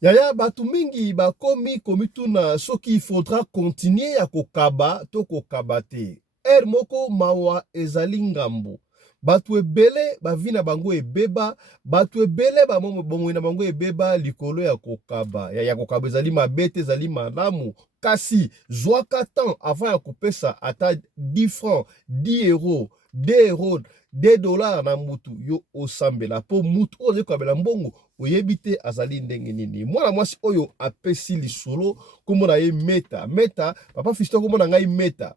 Yaya batu mingi bakomi komituna soki il faudra continuer ya kokaba to kokabate. Moko mawa ezali ngambo. Batu ebele bavi na bango ebeba, batu ebele bomoi na bango ebeba likolo ya kokaba. Ya kokaba ezali mabete ezali malamu. Kasi zwaka temps avant ya kopesa ata 10 francs, 10 euros, 2 euros, 2 dollars na mutu yo osambela po mutu ozo kabela mbongo oyebite azali ndenge nini. Mwana mwasi oyo apesi lisolo kombo na ye Meta. Meta papa Fiston kombo na ngai Meta.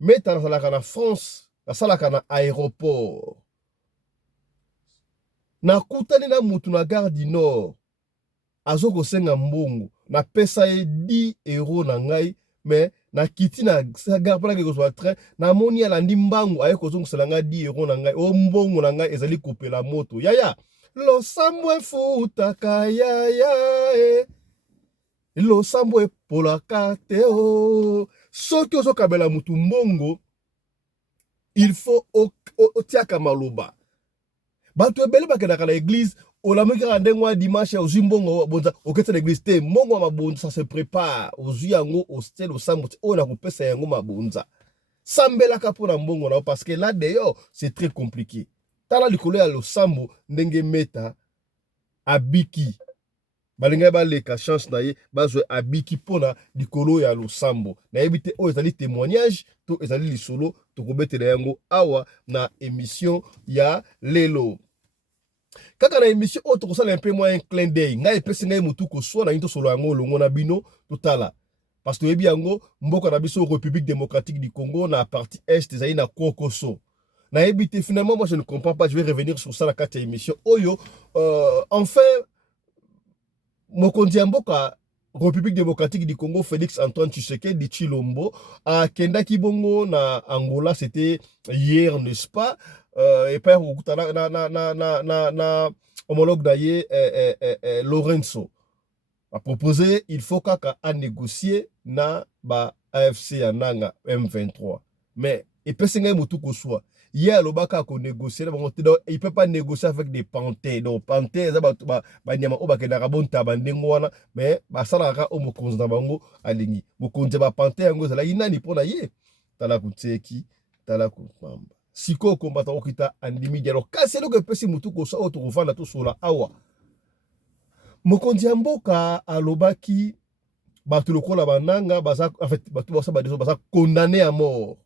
Meta nasalaka na France, nasalaka na aéroport. Nakutani na mutu na Gare du Nord azo kosenga mbongo, na pesa ye 10 euros na ngai, mais na kiti na gare pona ke kozwa train na moni alandi mbangu aye kozongosela ngai 10 euros na ngai, o mbongo na ngai ezali kopela moto. Yaya losambo efutaka yaya losambo epolaka te o. Soki ozokabela mutu mbongo, il faut otiaka maloba. Bato ebele bakendaka na église olamuki kaka ndenge wana dimanche ozwi mbongo bonza oketa na église te. Mbongo ya mabonza ça se prépare, ozwi yango ostel osambo te oyo nakopesa yango mabonza. Sambelaka mpona mbongo na parce que là d'ailleurs c'est très compliqué. Tala likolo ya losambo ndenge Meta abiki. Balinga baleka chance na ye bazwe abiki pona likolo ya losambo. Na yebite o ezali témoignage to ezali lisolo to kobetela yango awa na émission ya lelo. Kaka na émission o to kosala un peu moins un clin d'œil. Ngai pesi ngai mutu ko so na into solo yango longo na bino totala. Parce que yebi yango mboka na biso République démocratique du Congo na partie est ezali na Kokoso. Na yebite finalement moi je ne comprends pas, je vais revenir sur ça la carte émission. Oyo enfin mokonzi ya mboka République démocratique du Congo Félix Antoine Tshisekedi Tshilombo a kendaki bongo na Angola, c'était hier n'est-ce pas, et pas na homologue d'ailleurs Lorenzo a proposé il faut kaka a négocier na ba AFC ya nanga M23, mais et pesenga mutu ko soit hier alobaka ko négocier il peut pas négocier avec des panthères. Donc panthères ba nyama o bakendaka bonta bandengo wana, mais basalaka o mokonzi na bango alingi mokonzi ba panthère ngo zala inani pona ye tala kutseki tala kupamba siko kombata okita andimi dialo kasi loko pesi mutu ko so to kuvanda to sola awa. Mokonzi ya mboka alobaki batu lokola bananga baza en fait batu baza condamné à mort.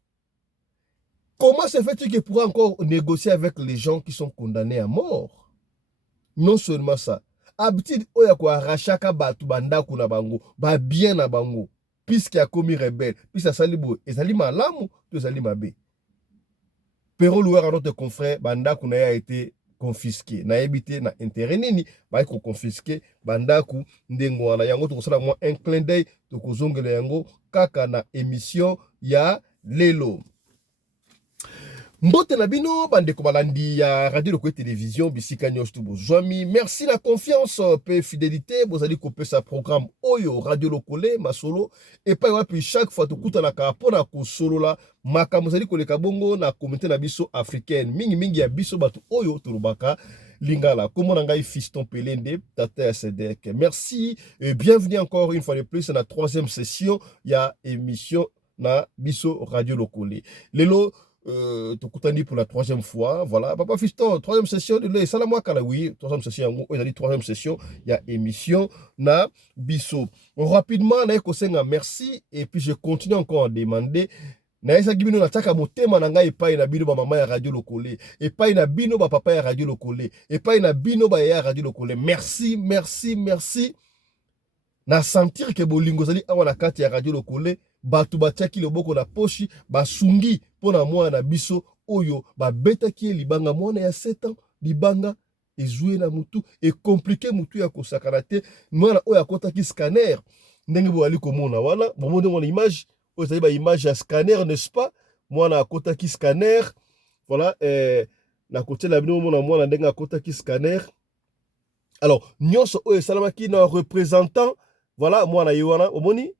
Comment se fait-il qu'il pourra encore négocier avec les gens qui sont condamnés à mort? Non seulement ça, habitude oya ko arachaka batu bandaku na bango, ba bien na bango, puisqu'il a commis rebelle, puisque sali bo ezali malamu, to ezali mabe. Pero louer à notre confrère bandaku na a été confisqué. Na ebité na intérêt nini, ba ko confisqué bandaku ndengo wana yango to kosala moi un clin d'œil to kozongela yango kaka na émission ya lelo. Mbote na bino bandeko balandi ya radio Lokole télévision bisika nyonso bozwami, merci la confiance pe fidélité bozali kopesa programme oyo radio Lokole masolo et pa wapi chaque fois tokutanaka pona kosolola makambo zali koleka bongo na communauté na biso africaine mingi ya biso bato oyo tolobaka lingala. Comment ngai Fiston Pelende tata ya Sedek. Merci et bienvenue encore une fois de plus à la troisième session ya émission na biso radio Lokole. Lelo tokutani pour la troisième fois, voilà. Papa Fiston, troisième session de l'année, salam wakala, oui, troisième session, on a dit troisième session, il y a émission na biso. Rapidement, na ekosenga merci, et puis je continue encore à demander, na esa gibino na taka motema na ngai epai na bino ba mama ya radio Lokole, epai na bino ba papa ya radio Lokole, epai na bino ba ya radio Lokole. Merci, merci, merci. Na sentir que bolingo zali awa na kati ya radio Lokole, batu batiaki loboko na poshi, basungi pona mwana biso oyo babetaki libanga mwana ya 7 ans, libanga ezoué na mutu et compliqué mutu ya kosakana te, mwana oyo akotaki scanner ndenge boali komona wana bomone mwana image oyo ezali ba image ya scanner n'est-ce pas, mwana akotaki scanner voilà, na kote la bino mwana ndenge akotaki scanner. Alors nyonso oyo esalamaki na représentant voilà mwana yewana omoni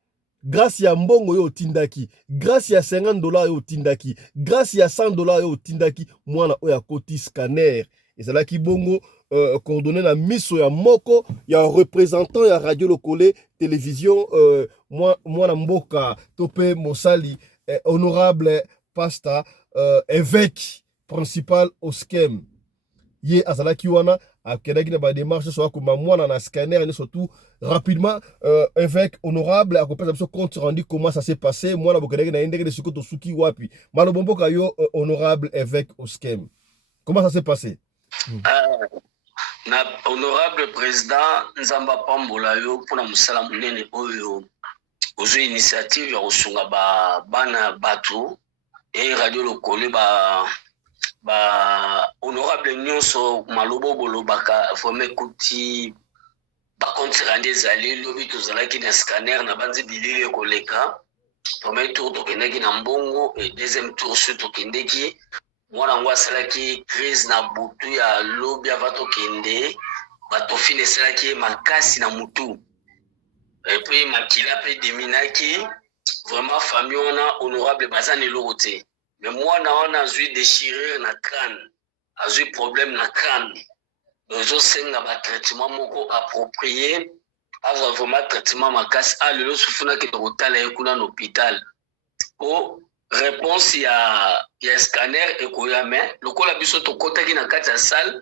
grâce ya mbongo yo tindaki, grâce ya $50 yo tindaki, grâce ya $100 yo tindaki, mwana oya koti scanner. Ezalaki bongo coordonné la miso ya moko ya représentant ya radio lokole télévision mwana mboka tope mosali honorable pasta évêque principal au SKEM ye azalaki wana akendaki na badémarche so akoma mwana na scanner surtout rapidement évêque honorable akopesa biso compte rendu comment ça s'est passé mwana bokendaki na ndenge de siko to suki wapi malobo mboka yo honorable évêque au SKEM comment ça s'est passé na honorable président Nzamba Pambola yo pona musala munene oyo ozo initiative ya kosunga bana bato et radio lokole honorable nyonso malobo bolobaka vraiment kuti compte rendu ezali lobi tozalaki na scanner na banzi bilili koleka premier tour tokendaki na mbongo et deuxième tour so tokendeki mwana ngo asalaki crise na butu ya lobi ava tokende batofine esalaki makasi na mutu epuis makila mpe deminaki vraiment famille wana honorable baza na eloko te mais mwana wana azwi déchirure na crâne azwi problème na crâne ezosenga batraitement moko approprié azwa vraiment traitement makasi alelo sufunaki kotala ye kuna na hôpital po réponse ya scanner ekoya me lokola biso tokotaki na kati ya salle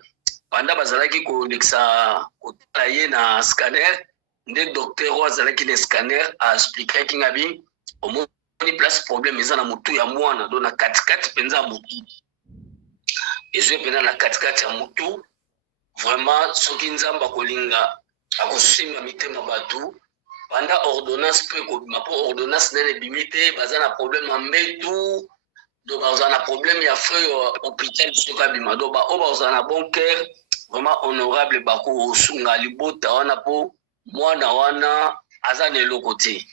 panda bazalaki kolekisa kotala ye na scanner nde docteur oyo azalaki na scanner aexplikaki nga bi omoni place problème eza na motu ya mwana do na katikati mpenza ya motu ezwi mpena na katikati ya motu vraiment soki nzambe akolinga akosimba mitema bato panda ordonnance mpe kobima mpo ordonnance nene ebimi te baza na problème ya mbetu do baza na problème ya frais hôpital soki abima do baoyo bazala na bon cœur vraiment honorable bakosunga libota wana mpo mwana wana aza na eloko te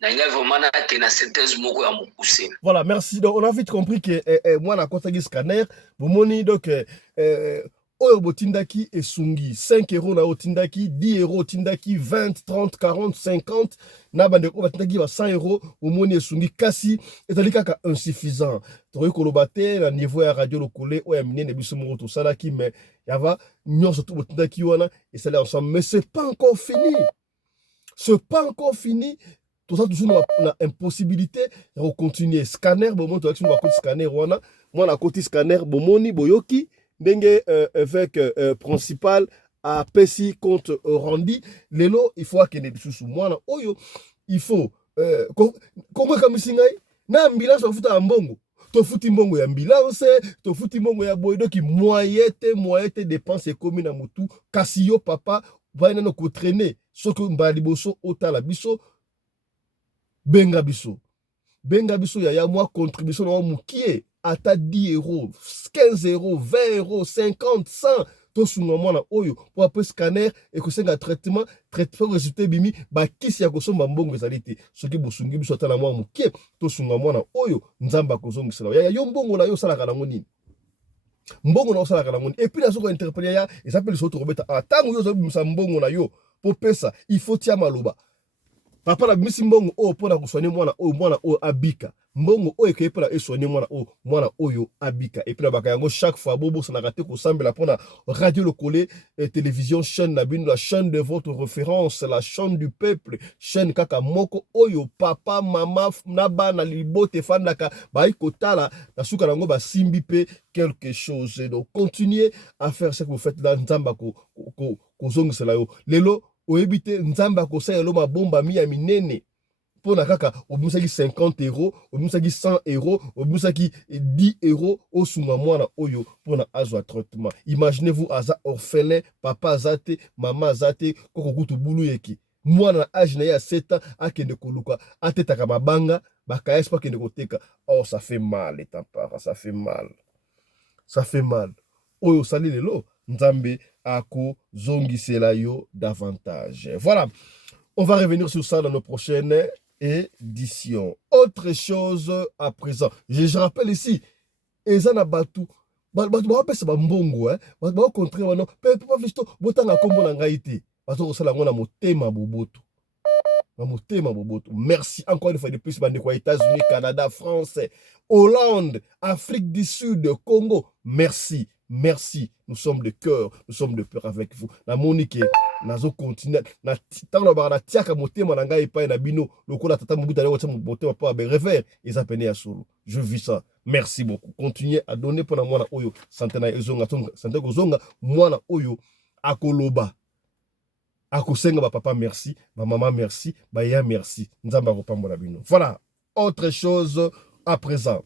na vraiment nake na synthèse moko ya mokuse. Voilà, merci. Donc on a vite compris que mwana akotaki scanner bomoni donc oyo botindaki esungi 5 € na otindaki 10 € otindaki 20 30 40 50 na bandeko batindaki ba 100 € omoni esungi kasi ezali kaka insuffisant tokoki koloba te na niveau ya radio lokole oyo ya minene biso moko tosalaki mais yava nyonso to botindaki wana esali ensemble mais c'est pas encore fini tout ça toujours na impossibilité ya continuer scanner bomoni toaki somo bakoti scanner wana mwana akoti scanner bomoni boyoki ndenge évêque principal a pesi compte rendu lelo il faut akende lisusu mwana oyo il faut komweka misingai na ambulance bafuta ya mbongo tofuti mbongo ya ambulance tofuti mbongo ya boy doki moyen te dépense ekomi na mutu kasi yo papa vaina no kotraîner soki mbala liboso otala biso benga biso ya mwa contribution na mukie ata 10 €, 15 €, 20 €, 50, 100 tosunga mwana oyo po apres scanner ekosenga traitement résultat bimi bakisi ya kosomba mbongo ezali te soki bosungi biso ata na mwa mukie tosunga mwana oyo nzamba kozongisela ya yo mbongo na yo salaka nango nini mbongo na osalaka nango nini et puis nazo ko interpeller ya ezapeli so to kobeta atango yo zo bimisa mbongo na yo po pesa il faut tia maloba papa na bimisi mbongo oyo pona kosone mwana oyo abika mbongo oyo ke pona esone mwana oyo abika et puis na baka yango chaque fois bobo ça na raté ko sambela pona radio lokole télévision chaîne na bino la chaîne de votre référence la chaîne du peuple chaîne kaka moko oyo papa mama na bana libote fandaka ba ikotala na suka nango ba simbi pe quelque chose donc continuez à faire ce que vous faites dans nzamba ko zongisela yo lelo oebite nzamba kosa yelo mabomba mi ya minene pona kaka obimisaki 50 €, obimisaki 100 €, obimisaki 10 € osunga mwana oyo pona azwa traitement. Imaginez-vous aza orphelin, papa azate, mama azate, koko kutu bulu yeki. Mwana na âge na ya 7 ans akende koluka, atetaka mabanga, baka espa kende koteka. Oh, ça fait mal, etampara, ça fait mal. Ça fait mal. Oyo sali lelo, nzambe ako zongisela yo davantage. Voilà. On va revenir sur ça dans nos prochaines éditions. Autre chose à présent. Je rappelle ici, Ezana Batu, Batu bapesa bambongo, Batu ba contraire wana, papa visto botanga kombo na ngai te. Batu ko sala ngona motema boboto. Motema boboto. Merci encore une fois de plus bande kwa États-Unis, Canada, France, Hollande, Afrique du Sud, Congo. Merci. merci. Nous sommes de cœur, nous sommes de peur avec vous. Na Monique, nazo continuer. Na tango na tiaka motema na ngai epai na bino. Lokola tata mobuta leo tsa motema pa be revers. Eza pene ya solo. Je vis ça. Merci beaucoup. Continuez à donner pour mwana oyo. Santena ezonga tonga. Santena kozonga mwana oyo akoloba. Akosenga ba papa merci, ba maman merci, ba ya merci. Nzamba kopambola bino. Voilà. Autre chose à présent.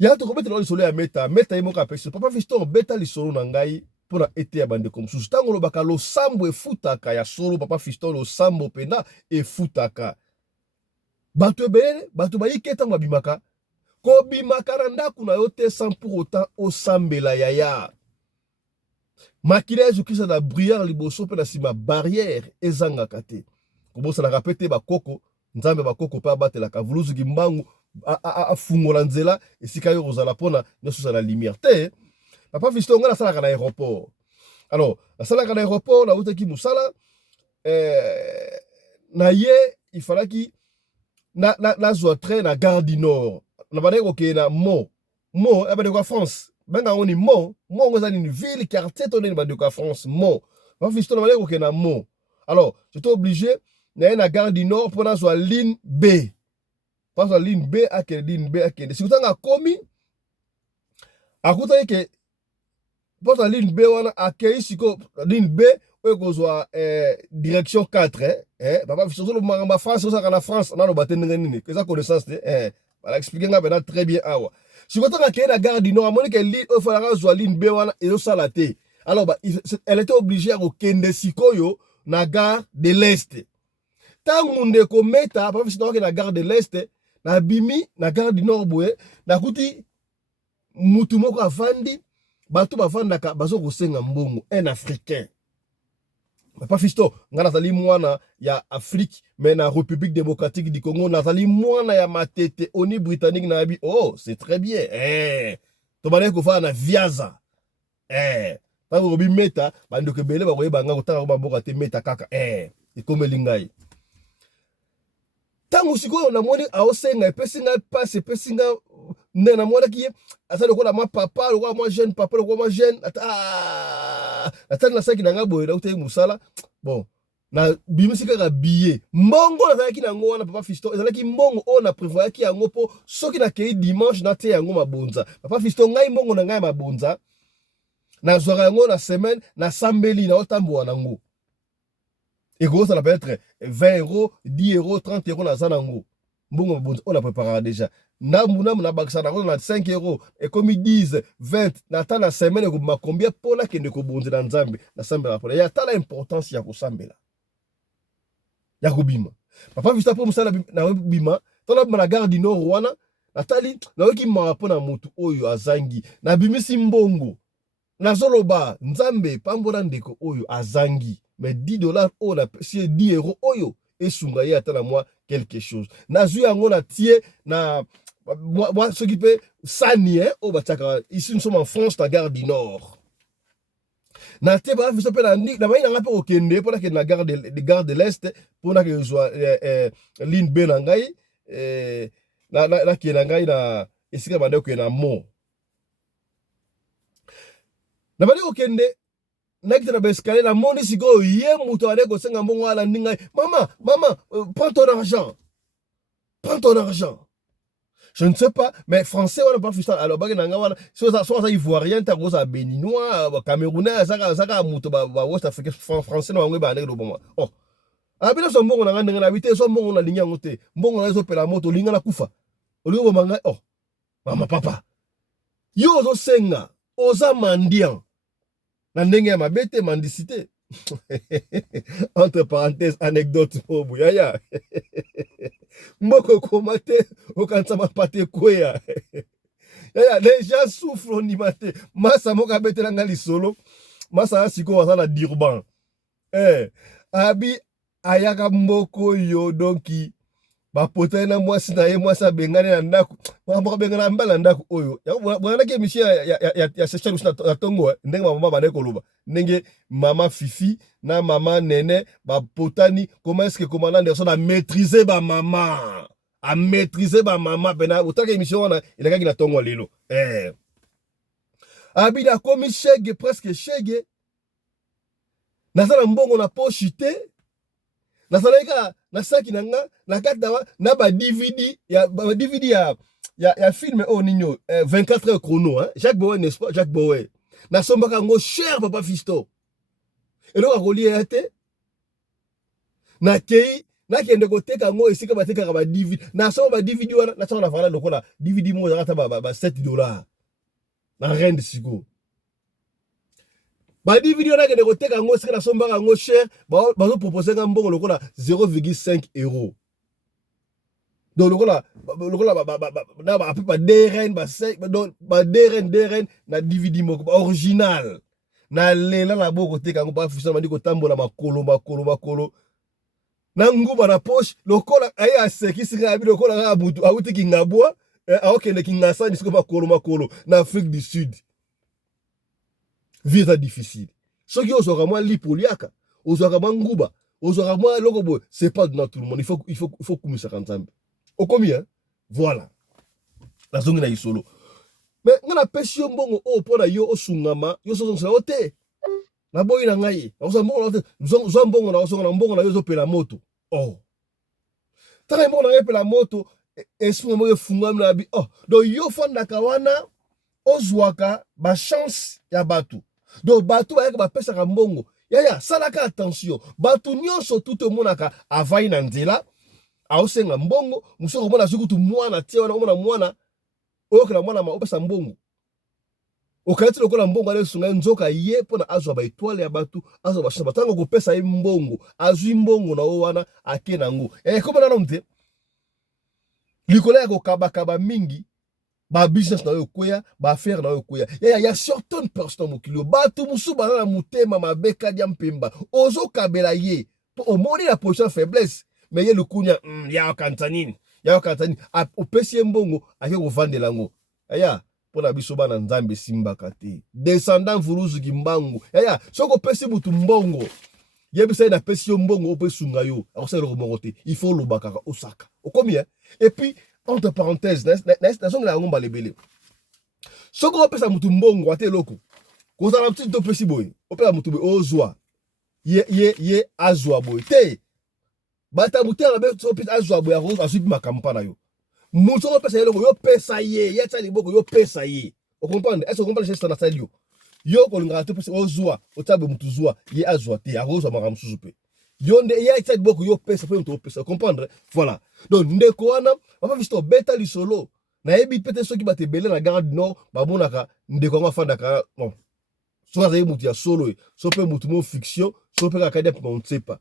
Il y a tout le solo ya meta imoka pesi. Papa Fiston beta li solo na ngai pona ete ya bande comme sous tango lo baka lo sambo e futaka ya solo papa Fiston lo sambo pena e futaka. Bato ebele, bato ba yiketa mwa bimaka. Ko bimaka na ndaku na yo te sans pour autant o sambela yaya. Makilage qui ça na brillard liboso pe na sima barrière ezanga kate. Ko bosa na rapete ba koko, nzambe ba koko pa batela ka vuluzu kimbangu a fungola nzela esika yo kozala pona nyoso za la lumière te. Papa Fiston nga na sala na aéroport. Alors, la sala na aéroport na utaki musala na ye il fallait ki na zo train na gare du Nord. Na bane ko ke na mo e bane ko France. Benga on ni mo ngoza ni ville quartier to ni bane ko France mo. Papa Fiston na bane ko ke na mo. Alors, j'étais obligé na gare du Nord pour na zo ligne B. Parce que ligne B à quelle ligne B à quelle. Si vous avez commis, à côté que pour la ligne B on a accueilli si ligne B où qu'on soit direction 4 papa surtout le maramba France ça en France on a le bâtiment nini que ça connaissance voilà expliquer nga ben très bien awa. Si vous avez accueilli la gare du Nord à mon que ligne il faudra soit ligne B on et ça la té. Alors elle était obligée à kende sikoyo na gare de l'Est. Tant munde ko meta papa c'est donc la gare de l'Est. Na bimi na gare du Nord boye na kuti mutu moko avandi bato bavandaka bazo kosenga mbongo un africain. Papa Fiston nga nazali mwana ya Afrique mais na République démocratique du Congo nazali mwana ya matete oni britannique na bi oh c'est très bien to bale ko fa na viaza ta ko bi meta bando ke bele ba ko yeba nga ko ta ko mboka te meta kaka ikomeli ngai. Tango sikoyo na moni aosenga epesinga passe epesinga nde na mona ki asa lokola ma papa lokola moi jeune papa lokola moi jeune ata na saki na ngabo na uteyi musala bon na bimisika ka billet mbongo na zaki na ngo na papa Fiston ezalaki mbongo o na prévoir ki yango po soki na kei dimanche na te yango mabonza papa Fiston ngai mbongo na ngai mabonza na zwaka yango na semaine na sambeli na otambo na ngo. Et gros, ça peut être 20 €, 10 €, 30 € dans Zanango. Bon, on a préparé déjà. Na baksa na 5 €. Et comme ils disent, 20, na ta na semaine, combien pour la kende ko bonze dans Nzambe, na sambe la pola. Il y a ta l'importance ya ko sambe la. Ya ko bima. Papa vista pour musala na bima, tala na gare du Nord wana, natali na wiki ma pona mutu oyo azangi. Na bimisi mbongo. Na zoloba, Nzambe pambola ndeko oyo azangi. Mais 10 $, oh, si 10 € oyo et sungaye atana moi quelque chose. Na zui yango na tie na moi ce qui peut sani oh bataka ici nous sommes en France la gare du Nord. Na te ba viso pe na ba ina ngape okende pour que na gare de l'Est pour na que soit ligne B na ngai na ki na ngai na esika bande ko na mo. Na ba okende nakita na beskale na moni siko ye muto ale ko senga mbongo ala ninga maman prends ton argent je ne sais pas mais français on pas fistal alors ba na ngwana soit ça ivoirien ta goza béninois camerounais zaka muto ba west africain français no ngwe ba ndeko bon oh abina so mbongo na ngana na bité so mbongo na linya ngote mbongo na zo pela moto linga na kufa olibo manga oh mama papa yo zo senga oza mandian na ndenge ya mabete mendicité. Entre parenthèses anecdote pour yaya mboko komate okansa mapate kwea yaya les gens souffrent ni mate masa moka betela ngali solo masa siko wasala Durban abi ayaka mboko yo donki bapota na mwasi na ye mwasi abengane na ndako mwa bengana mbala ndako oyo bwana ke mishi ya session na tongo ndenge mama bana koloba ndenge mama Fifi na mama Nene bapotani comment est-ce que commandant Anderson a maîtrisé ba mama pena utaka émission wana ilakaki na tongo lelo abida komi shege presque shege nasala mbongo na poche te nasalaka na saki nanga na kata na ba DVD ya film o ninyo 24 heures chrono hein Jacques Bowen n'est-ce pas Jacques Bowen na sombaka ngo cher papa fisto eloko kolia te na kei na kende koteka ngo esika bateka ba DVD na so ba DVD wana na tsona fala lokola DVD mo za ta ba $7 na rende siko ba DVD wana kende koteka ngo esika na sombaka ngo cher bazo proposer nga mbongo lokola 0,5 €. Donc lokola na ba DRN ba DRN na DVD moko original na lela na boko teka ngo ba fusa mandi ko tambola makolo na nguba na poche lokola aya sekisi nga bi lokola nga butu awuti kingabwa aokende kingasa disiko makolo na Afrique du Sud. Vie difficile. Soki ozoka mwa lipoliaka, ozoka mwa nguba, ozoka mwa lokobo, c'est pas de tout le monde. Il faut kumisa kanzambe. Okomi hein? Voilà. La zongi na isolo. Mais ngana pesi yo mbongo o pona yo osungama, yo sozongisa ote. Na boyi na ngai. Ozo mbongo na zo mbongo na osonga na mbongo na yo zo pela moto. Oh. Taka mbongo na yo pela moto, esunga mo efungwa na bi. Oh, do yo fonda kawana ozwaka ba chance ya batu. Do batu ba ba pesa ka mbongo. Ya salaka attention. Batu nyonso tout le monde aka avai na nzela. Aosenga mbongo musoko mona sukutu mwana tie wana mona mwana okela mwana ma opesa mbongo okati lokola mbongo ale sunga nzoka ye pona azwa ba étoile ya batu azwa ba chance batango ko pesa mbongo azwi mbongo na wana akena ngo comme na nomte likola ya ko kaba mingi ba business na yo koya ba affaire na yo koya ya certaines personnes mokilo batu musu bana na mutema mabeka dia mpemba ozo kabela ye po omoni la position faiblesse. Mais le kunya ya kantanini opesi mbongo ake ko vandela ngo aya pona biso bana nzambe simba kate descendant vuruzu kimbangu aya soko pesi mutu mbongo yebisa na pesi mbongo opesunga yo akosa le mokote il faut lo bakaka osaka okomi hein. Et puis entre parenthèses na songa la ngomba lebele soko opesa mutu mbongo ate loko ko za na petit to pesi boy opela mutu be ozwa ye azwa boy te bata mutela be so pita azwa boya ko asubi makampana yo muso ko pesa yelo yo pesa ye ya tsali boko yo pesa ye o comprendre est-ce que comprendre c'est na tsali yo ko linga to pesa ozwa otabe mutu zwa ye azwa te akozwa makamsusu pe yo nde ya tsali boko yo pesa pe mutu pesa comprendre voilà donc ndeko wana papa visto beta li solo na yebi pete soki bate belé na garde nord ba monaka ndeko nga fanda ka bon so za mutu ya solo so pe mutu mo fiction so pe ka kade pe on ne sait pas.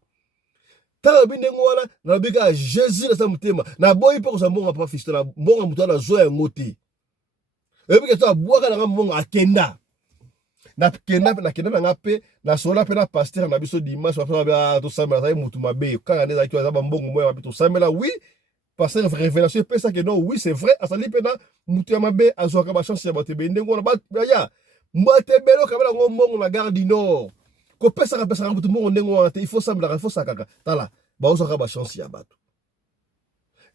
Tala binde ngwana na bika Jésus na samutema na boyi pe ko sa mbonga papa fisto na mbonga mutu na zo ya ngoti ebike to abwaka na mbonga akenda na kenda na ngape na sola pe na pasteur na biso dimanche pa ba to samela sa mutu mabe kanga ndeza ki za mbongo moya mabe to samela oui pasteur révélation pe ça que non oui c'est vrai asali pe na mutu ya mabe azwaka ba chance ya batebe ndengona ba ya mbotebelo kabela mbongo na Gare du Nord ko pesa ka mutu mbongo ndengona te il faut samela il faut sakaka tala ba osaka ba chance ya bato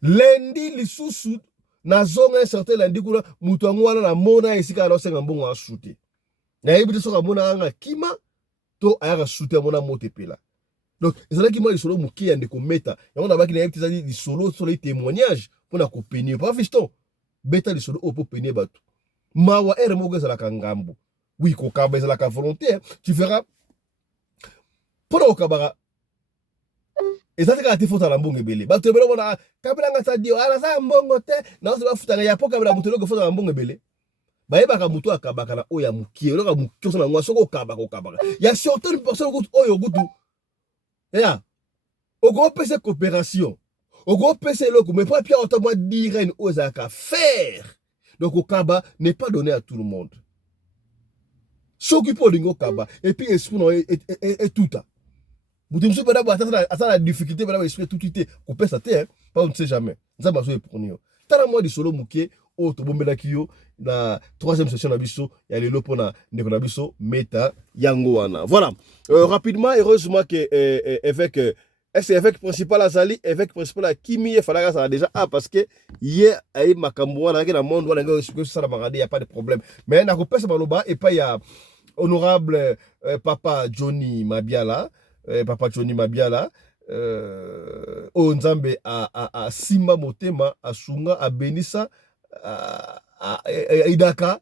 lendi lisusu na zonga certain lundi kuna mutu angwana na mona esika na osenga mbongo a shooter na yebi soka mona anga kima to ayaka shooter mona mote pela donc ezalaki moi lisolo muki ya ndeko meta yango na baki na yebi tezali lisolo sur les témoignages pona ko penir pas fiston beta lisolo opo penir bato mawa ere moko ezalaka ngambo oui ko kaba ezalaka volonté tu verras pona okabara ezati ka tifota na mbongo ebele bato ebele bona kabela nga sadio ala sa mbongo te na ozo bafuta ya po kabela mutu loko fota na mbongo ebele bayebaka mutu akabaka na oya mukie loka mukio na ngwa soko kabaka ya certaines personnes ko oyo gutu ya oko pese coopération oko pese loko mais pas pia autant moi dire une ozaka faire donc okaba n'est pas donné à tout le monde s'occuper de kaba et puis esprit et tout ça. Vous devez pas d'avoir la difficulté pour esprit tout quitter couper sa terre pas on ne sait jamais ça va jouer pour nous tala moi de solo muke o to bombela kiyo la troisième session na biso ya lelo pona ndeko na biso meta yango wana voilà rapidement heureusement que avec est-ce que évêque principal azali évêque principal à Kimi il fallait ça déjà parce que hier ay makambo wana na monde wana que ça il y a pas de problème mais na ko pesa baloba et pas il y a honorable papa Johnny Mabiala papa Johnny Mabiala oyo nzambe asimba motema asunga abenisa idaka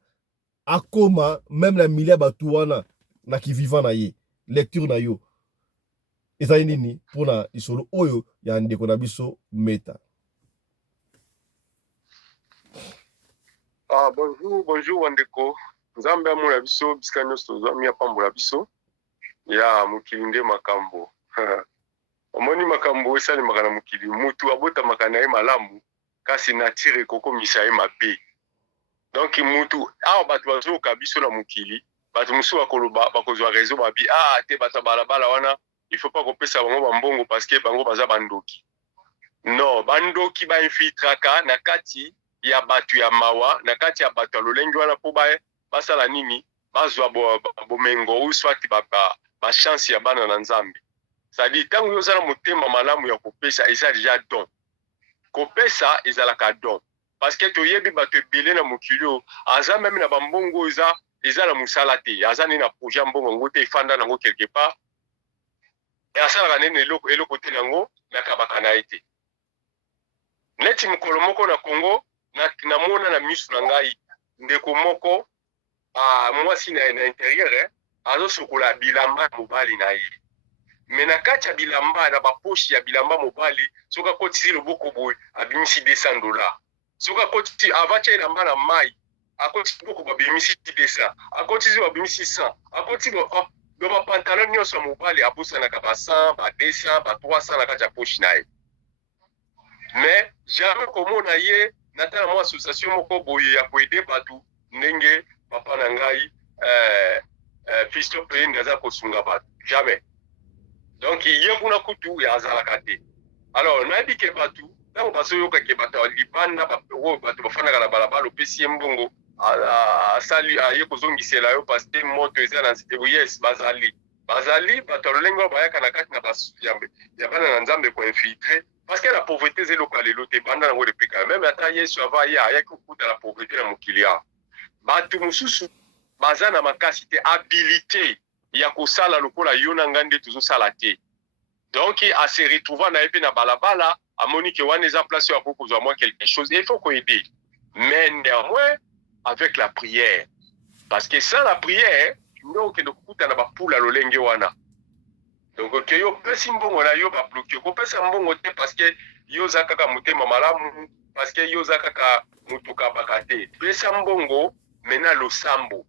akoma même na milia batu wana na kivivant na ye lecture na yo ezali nini mpona lisolo oyo ya ndeko na biso Meta. Bonjour wandeko nzambe amona biso bisika nyonso tozwami apambola biso ya mokili nde makambo omoni makambo esalemaka na mokili mutu abotamaka na ye malamu kasi natire ekokomisa ye mabe donc mutu awa bato bazoyoka biso na mokili bato mosusu bakozwa réseau babi te bato ya balabala wana il faut pas kopesa bango bambongo parce que bango baza bandoki non bandoki bainfiltraka na kati ya bato ya mawa na kati ya bato ya lolenge wana mpo basala nini bazwa bomengo ou soit bachance ya bana na nzambe c'est-à-dire ntango yo ozala motema malamu ya kopesa eza déjà don kopesa ezalaka don parce que toyebi bato ebele na mokili oyo aza meme na bambongo eza na mosala te aza nini na projet ya mbongo yango te efanda nango quelque part asalaka nini eloko te nango nakabaka na ye te neti mokolo moko na Congo namona na misu na ngai ndeko moko mwasi na intérieur azosokola bilamba mobali na ye me na kati ya bilamba na baposhi ya bilamba mobali soki akotisi loboko boye abimisi $200 soki akotisi avatia elamba na mai akotisi loboko babimisi 200 akotisi babimisi 100 akotisi do bapantalon nyonso ya mobali abosanaka ba 100 ba 200 ba 300 na kati ya poshi na ye mais jamais komona ye natala mwa association moko boye ya koede bato ndenge papa na ngai Fisto Pende aza kosunga bato jamais donc ye kuna kutu ya azalaka te alors nayebi ke bato ntango bazoyokake bato ya libanda oyo bato bafanaka na balabala opesi ye mbongo asali aye kozongisela yo parce que moto eza na yes bazali bato ya lolenge oyo bayaka na kati ya bana na nzambe koinfiltre parce que la pauvreté c'est eloko ya lelo te banda nango depuis quand même ata yesu ava ye ayaki kokuta la pauvreté na mokili awa bato mosusu baza na makasi te habilité ya kosala lokola yo na ngai nde tozosala te donc ase retrouva na ye mpe na balabala amoni ke wana eza place oyo akoki kozwa mwa quelque chose et il faut koyede mais néanmoins avec la prière parce que sans la prière nde okende kokuta na bapula lolenge wana donc ke yo opesi mbongo na yo babloke kopesa mbongo te parce que yo oza kaka motema malamu parce que yo oza kaka motuka baka te pesa mbongo mena losambo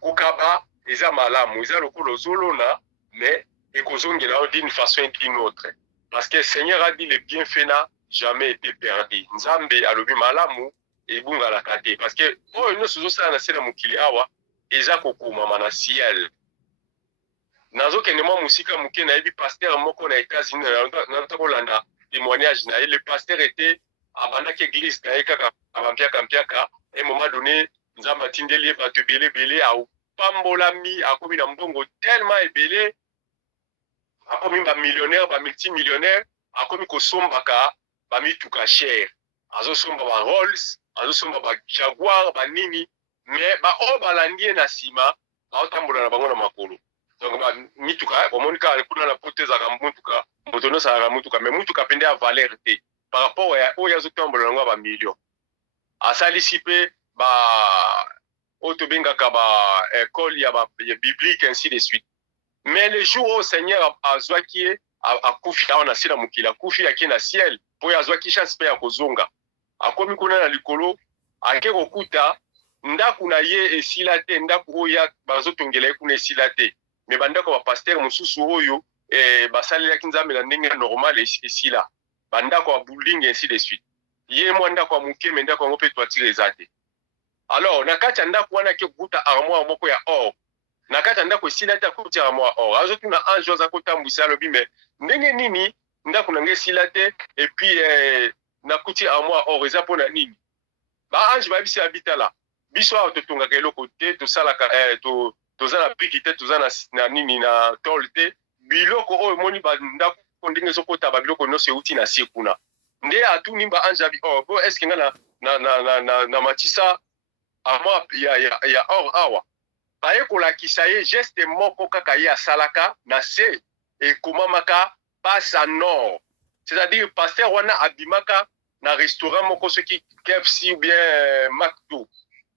kokaba eza malamu eza lokola ozolona mais ekozongela yo d'une façon et d'une autre parce que Seigneur a dit le bienfait n'a jamais été perdu nzambe alobi malamu ebungalaka te parce que oyo nyonso ozosala na se na mokili awa eza kokomama na ciel nazokende mwa mosika moke nayebi paster moko na États-Unis naza kolanda témoignage na ye le paster était abandaki église na ye kaka abampiaka un moment donné nzambe atindeli ye bato ebele apambolami akomi na mbongo tellement ebele akomi bamillionnaire bamultimillionnaire akomi kosombaka bamituka cher azosomba ba Rolls azosomba ba Jaguar banini mais baoyo balandi ye na nsima aotambola na bango na makolo donc mituka bomoni kaka kuna na poto ezalaka mutuka moto nyonso azalaka mutuka mais mutuka mpe nde ya valeur te par rapport ya oyo azotambola nango ya bamillion asalisi mpe oyo tobengaka baekole ya biblique ainsi de suite mais le jour oyo Seigneur azwaki ye akufi awa na se na mokili akufi ake na ciel mpo oyo azwaki chance mpe ya kozonga akomi kuna na likolo ake kokuta ndako na ye esila te ndako oyo bazotongela ye kuna esila te me bandako bapaster mosusu oyo basalelaki nzambe na ndenge normal esila bandako ya building ainsi de suite ye mwa ndako ya moke me ndako yango mpe toatire eza te alors na kati ya ndako wana ake kokuta armoire moko ya or na kati ya ndako esila te akuti armoire or azotuna ange aza kotambwisa alobi me ndenge nini ndako na nge esila te epuis nakuti armoire or eza mpo na nini baange bayebisi ya bitala biso awa totongaka eloko te tosalaka toza na piki te toza na nini na tole te biloko oyo moni bandako ndenge ezokota babiloko nyonso euti na se kuna nde atuni ba anjabi bo eske nga na matisa amwa ya or awa baye kolakisa ye geste moko kaka ye asalaka na se ekomamaka pasa nord, c'est-à-dire pasteur wana abimaka na restaurant moko soki KFC ou bien McDo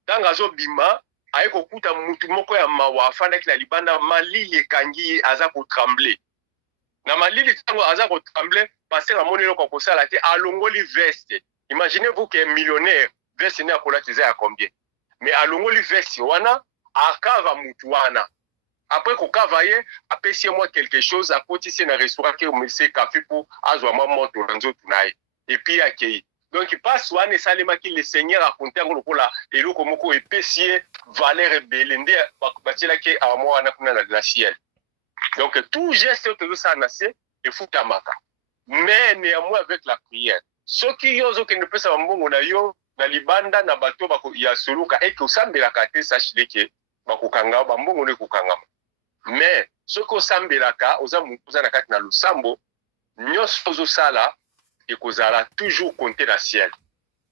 ntango azobima aye kokuta mutu moko ya mawa afandaki na libanda malili ekangi ye aza kotremble na malili ntango aza kotremble pasteur amoni eloko akosala te alongoli veste. Imaginez-vous que millionnaire veste ne akolati eza ya combien, mais alongoli veste wana akava mutu wana après kokava ye apesi ye mwa quelque chose akotisi na restaurant ke omese café pour azwa mwa moto na nzoto na ye epuis akei. Donc passe wana esalemaki le seigneur akonte yango lokola eloko moko epesi ye valeur ebele nde batielaki amwa wana kuna na ciel. Donc tout geste oyo tozosala na se efutamaka, mais néanmoins avec la prière soki yo ozokende opesa bambongo na yo na libanda na bato ya soluka eke osambelaka te sachile ke bakokanga bambongo no ekokangama, mais soki osambelaka oza na kati na lusambo nyonso ozosala ekozala toujours compter na ciel.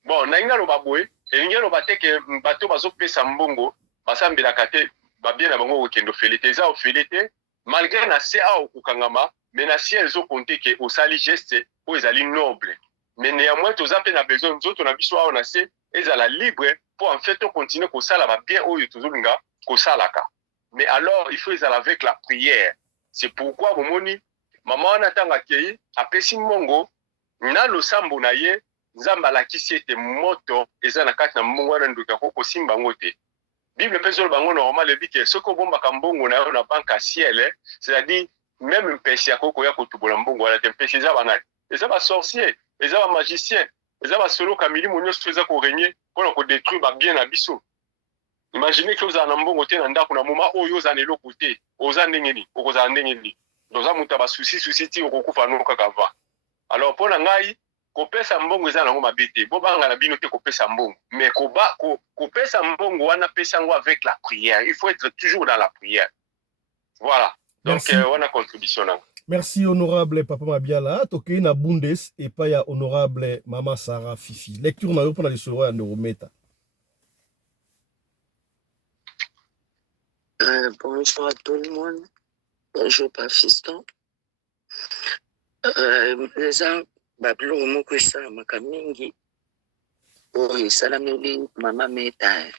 Bon nalingi naloba boye elingi aloba te ke bato bazopesa mbongo basambelaka te babie na bango okende ofele te, eza ofele te malgré na se awa okokangama, mais na ciel ezokonte ke osali geste oyo ezali noble. Mais néanmoins toza pe na besoin nzoto na biso awa na se ezala libre pour en fait continuer kosala ba bien oyo tozolinga kosalaka. Mais alors il faut ezala avec la prière. C'est pourquoi bomoni mama wana tanga kei apesi mbongo na losambo na ye nzamba lakisi ete moto eza na kati na mbongo wana nduka ko kosimba ngote. Bible pe zolo bango normal ebi ke soko bombaka mbongo na yo na banque à ciel, c'est-à-dire même mpesi ya koko ya kotubola mbongo wana te mpesi eza banani eza ba sorcier, eza ba magicien, eza ba solo kamilimo nyonso eza ko régner mpona kodétruire ba bien na biso. Imaginez que oza na mbongo te na ndako na moma oyo oza na eloko te oza ndenge nini okozala ndenge nini, doza muta ba souci ti okokufa no kaka va. Alors mpona ngai kopesa mbongo eza nango mabe te, bobanga na bino te kopesa mbongo, mais kopesa mbongo wana pesa yango avec la prière. Il faut être toujours dans la prière. Voilà. Donc wana contribution nango. Merci honorable Papa Mabiala. Tokei na Bundes et pas ya honorable Mama Sarah Fifi. Lecture na yo pona lisoro ya Neurometa. Bonjour à tout le monde. Bonjour Papa Fiston. Les gens babilongo moko esalamaka mingi oyo esalameli mama Meta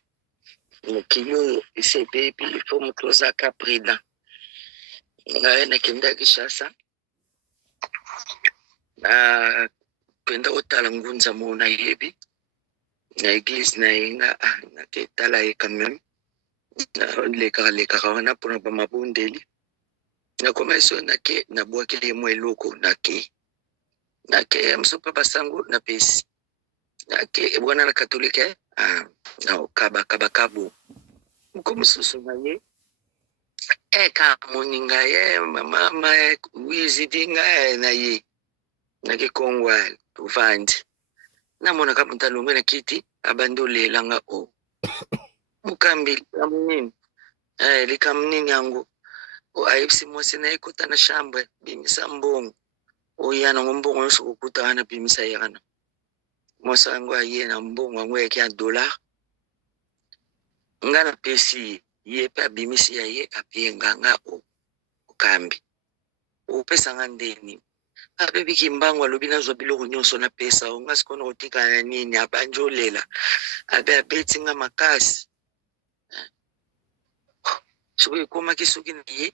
mokili oyo esi ebebi ifo moto ozaka prudent. Ngai nakenda Kinshasa na kenda kotala ngunza mo nayebi na église na yenga naketala ye quand même lekaka wana mpona bamabundeli nakoma eso nake nabwakeli mo eloko nake msopa basango na pesi nake bwana na katolike na kaba mkomususu na ye eka moninga ye mama wizidinga na ye nake kongwa tuvandi namona kama mtalombe na kiti abandolelanga o mukambi amunini likamnini yangu ayipsi mosi na ikota na shambwe bimisa mbongo oyana ngombongo yoso kukuta ana bimisa yana mosa yangu aye na mbongo yangu yake ya $, ngana pesi ye pe bimisi ya ye apienga nga ukambi upesa ngandeni abe bikimbango alobina zo biloko nyonso na pesa ongasikono otika na nini abanjolela abe abeti nga makasi soki koma kisuki na ye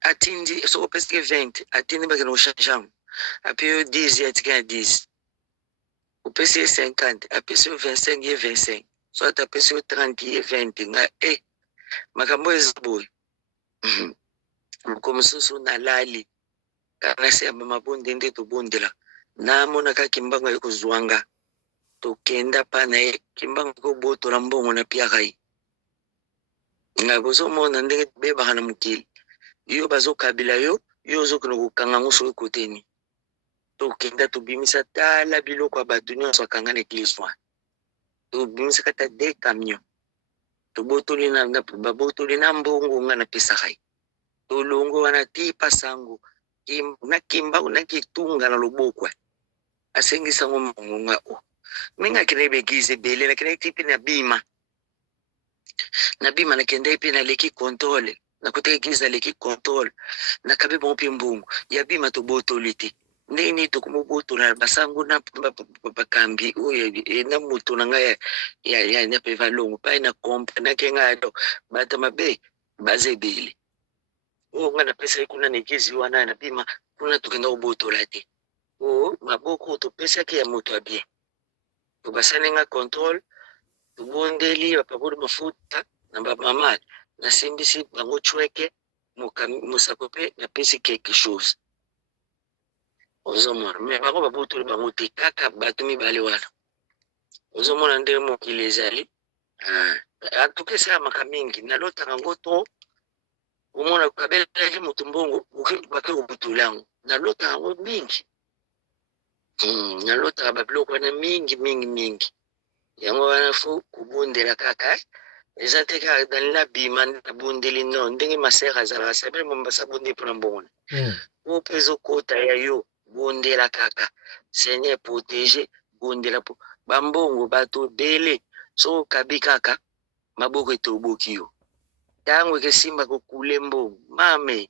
atindi soko pesi 20 atindi bakina oshanjam ape yo 10 atika 10 upesi 50 apesi 25 ye 25 so atapesi 30 ye 20 nga makambo eziboy mkomususu na lali kana se mabonde nde to bondela namona ka kimbango yeko zwanga to kenda pana ye kimbango ko boto la mbongo na pia kai nga bozo mona ndenge beba kana mukili yo bazo kabila yo zo kuno kukanga nguso koteni to kenda to bimisa tala biloko abatu nyonso akanga na église wa to bimisa kata 2 camions to botoli na babotoli na mbongo nga na pesa kai to longo wana ti pasango na kimba na kitunga na loboko asengisa ngomunga o minga kene begize bele na kene tipi na bima na kende ipi na leki control na kutekiza leki control na kabe bompi mbungu ya bima to botoliti ndeni to kumubuto na basangu na bakambi oyo na mutu na ngaya ya na peva longo pa na kompa na kenga do bata mabe bazebele o ngana pesa kuna nekizi wana na bima kuna tukenda ubotolati o maboko to pesa ke ya mutu abie to basanenga control to bondeli bapabudu mafuta na mama na simbisi bango chweke musakope na pesi quelque chose ozomona me bako babutuli bango te kaka bato mibale wana ozomona nde mokili ezali atukesa maka mingi nalotaka ngo to omona kabelaki moto mbongo bake kobutuli yango nalotaka ngo mingi nalotaka babiloko wana mingi yango wana fo kobondela kaka eza te kaka dalila bima nabondeli no ndenge masere azalaka sabele mombasa bondi mpona mbongona o mpe ezokota ya yo bondela kaka seigneur protege bondela po bambongo bato bele so kabi kaka maboko etoboki yo tango ekesimba kokule mbongo mame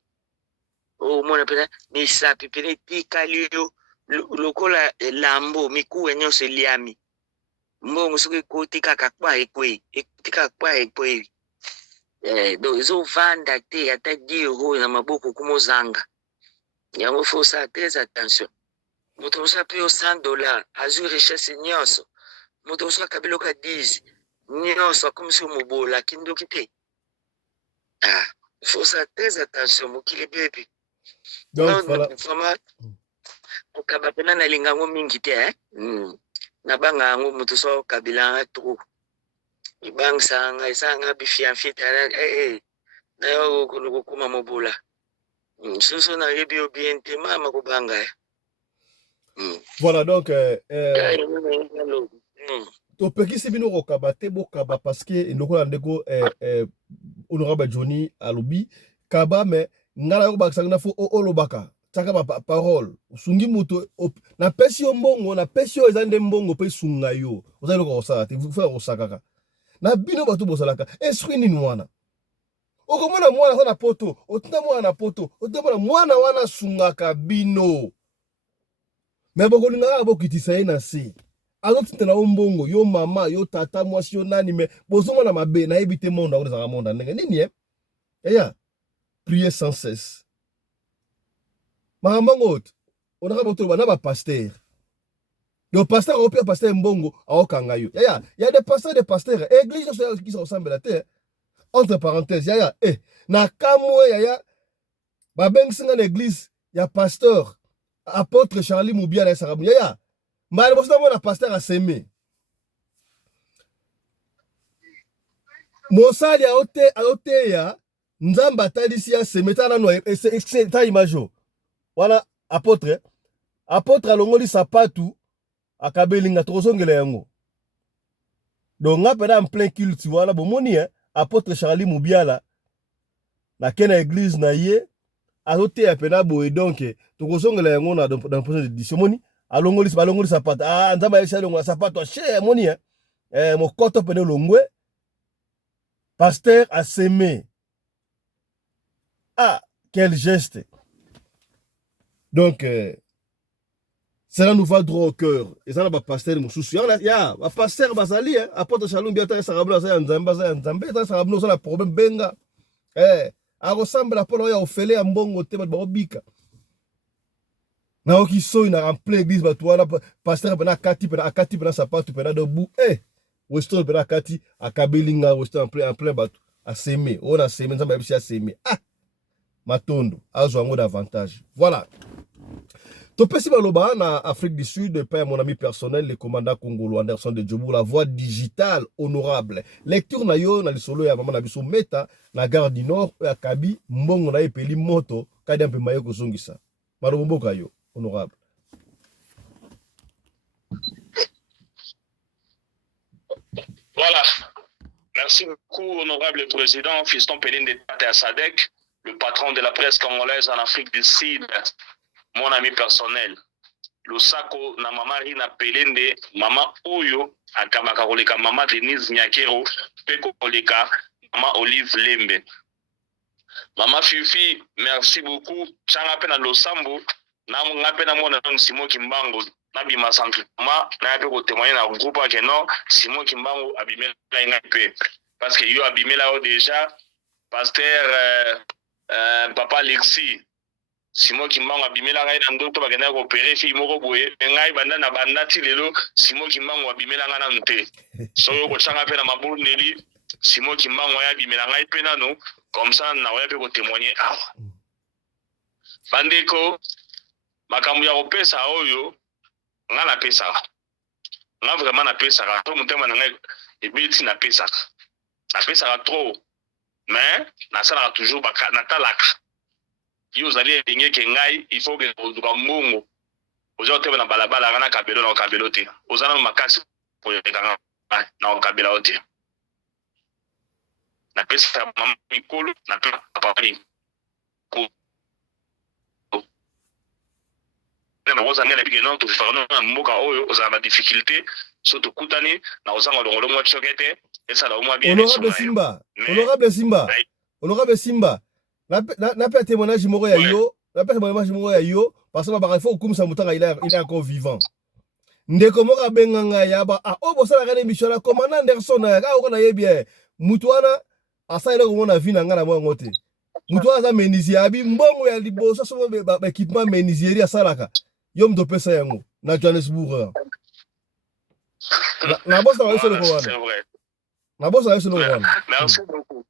omona pena misapi pena etikali yo lokola lambo mikuwe nyonso eliami mbongo soki ekoti kaka kwa ekwe etika kwa ekwe donc ezovanda te ata 10 euro na maboko kumozanga yango faut ça très attention moto mosusu pe yo $100 azwi richesse nyonso moto mosusu akabiloko ya 10 nyonso akomisi mobola kindoki te faut ça très attention mokili bebi donc voilà vraiment okaba pena na lingango mingi te na banga yango moto so okabila tro ibangsanga isanga bifiamfita na yo kokuma mobola susu na yebi yo bien te mama kobanga voilà donc topekisi bino kokaba te bokaba parce que lokola ndeko honorable Johnny alobi kaba me ngala yo bakisanga na fo olobaka taka ba parole usungi muto na pesi yo mbongo na pesi yo ezande mbongo pe sunga yo ozali ko osaka te vous faire osaka na bino bato bosalaka esprit nini wana okomona mwana na poto otina mwana na poto otamona mwana wana sungaka bino me bokolinga bokitisa ye na se azotitela mbongo yo mama yo tata mwasi yo nani me bozomona mabe na yebi te monde akozaka monde ndenge nini eya prier sans cesse makambango on a boto bana ba pasteur le pasteur au pire pasteur mbongo aokanga yo ya des pasteurs église qui se ressemble la terre entre parenthèses na kamwe ba bengisinga na église ya pasteur apôtre Charlie Moubia na sarabu mbale bosa mona pasteur aseme mosali aote ya nzamba talisi ya semetana no ta imajo wana apôtre alongoli sapatu akabelinga tozongela yango donc ngapena en plein culte wana bomoni apôtre Charlie Moubiala na kena église na ye azote ya pena boye donc tozongela yango na dans prochaine édition moni alongoli sapatu nzamba yesa longola sapatu cher moni mokoto pene longwe pasteur a semé quel geste. Donc, cela nous va droit au cœur. Et ça, pasteur Moussoussou. Pasteur Basali, apôtre Shalom Biata, Sarablo, Nzambe, Sarablo, ça, le problème, benga. A ressemble à Polo, Ophélie, Mbongo, Tema, Bobika. Naoki so, il a rempli l'église, pasteur, Akati, Sapatu, debout. Weston, Akati, Akabelinga, Weston, en plein bateau. A s'aimer. On a s'aimé, Nzambe, a s'aimer. Matondo, azwango davantage. Voilà. Topesi Baloba, na Afrique du Sud, père mon ami personnel, le commandant congolais Anderson de Djoubou, la voix digitale honorable. Lecture na yo, na lisolo ya maman na biso meta, na gare du Nord, ya Kabi, mbongo na epeli moto, kadi ampe mayo kozongisa. Maromboka yo, honorable. Voilà. Merci beaucoup, honorable président, fiston Péline de Tata Sadek. le patron de la presse congolaise en Afrique du Sud, mon ami personnel. Lusako na mama Rina Pelende, mama Oyo, akabaka koleka mama Denise Nyakero, peko koleka mama Olive Lembe. Mama Fifi, merci beaucoup. Changa pena Losambo, na mga pena mona Simon Kimbango, na bima centre. Na pe ko témoigner na groupe que non, Simon Kimbango abimela inga pe. Parce que yo abimela déjà pasteur papa Alexis. Simon Kimbango abimela ngai na ndoto bakenda ko opérer fille moko boye ngai banda na bandati lelo Simon Kimbango abimela nga na nte so yo ko changa pe na mabundeli Simon Kimbango ya abimela ngai pe nano comme ça na oya pe ko témoigner awa bandeko makambo ya kopesa oyo nga na pesa nga vraiment na pesa to mutema na ngai ebeti na pesa trop mais na sala toujours baka na talaka yo zali elinge ke ngai il faut que oduka mbongo ozo tebe na balabala kana kabelo na kabelo te ozana makasi po yekanga na kabela ote na pesa mama mikolo na papa ni ko na oza ngela bige non to farno na mboka oyo ozana difficulté so to kutani na ozanga longolo mo chokete esa la omwa bien honorable Simba na pe témoignage moko ya yo na pe témoignage moko ya yo parce que ba faut comme ça mutanga il est encore vivant ndeko moko benganga ya ba o bosala kana émission la commandant Anderson ka o na yebie mutuana asala ko mona vie na ngana mo ngote mutuana za menisier abi mbongo ya liboso so ba équipement menisierie asalaka yo mdo pesa yango na Johannesburg na bossa wa solo ko wana na bossa wa solo ko wana merci beaucoup.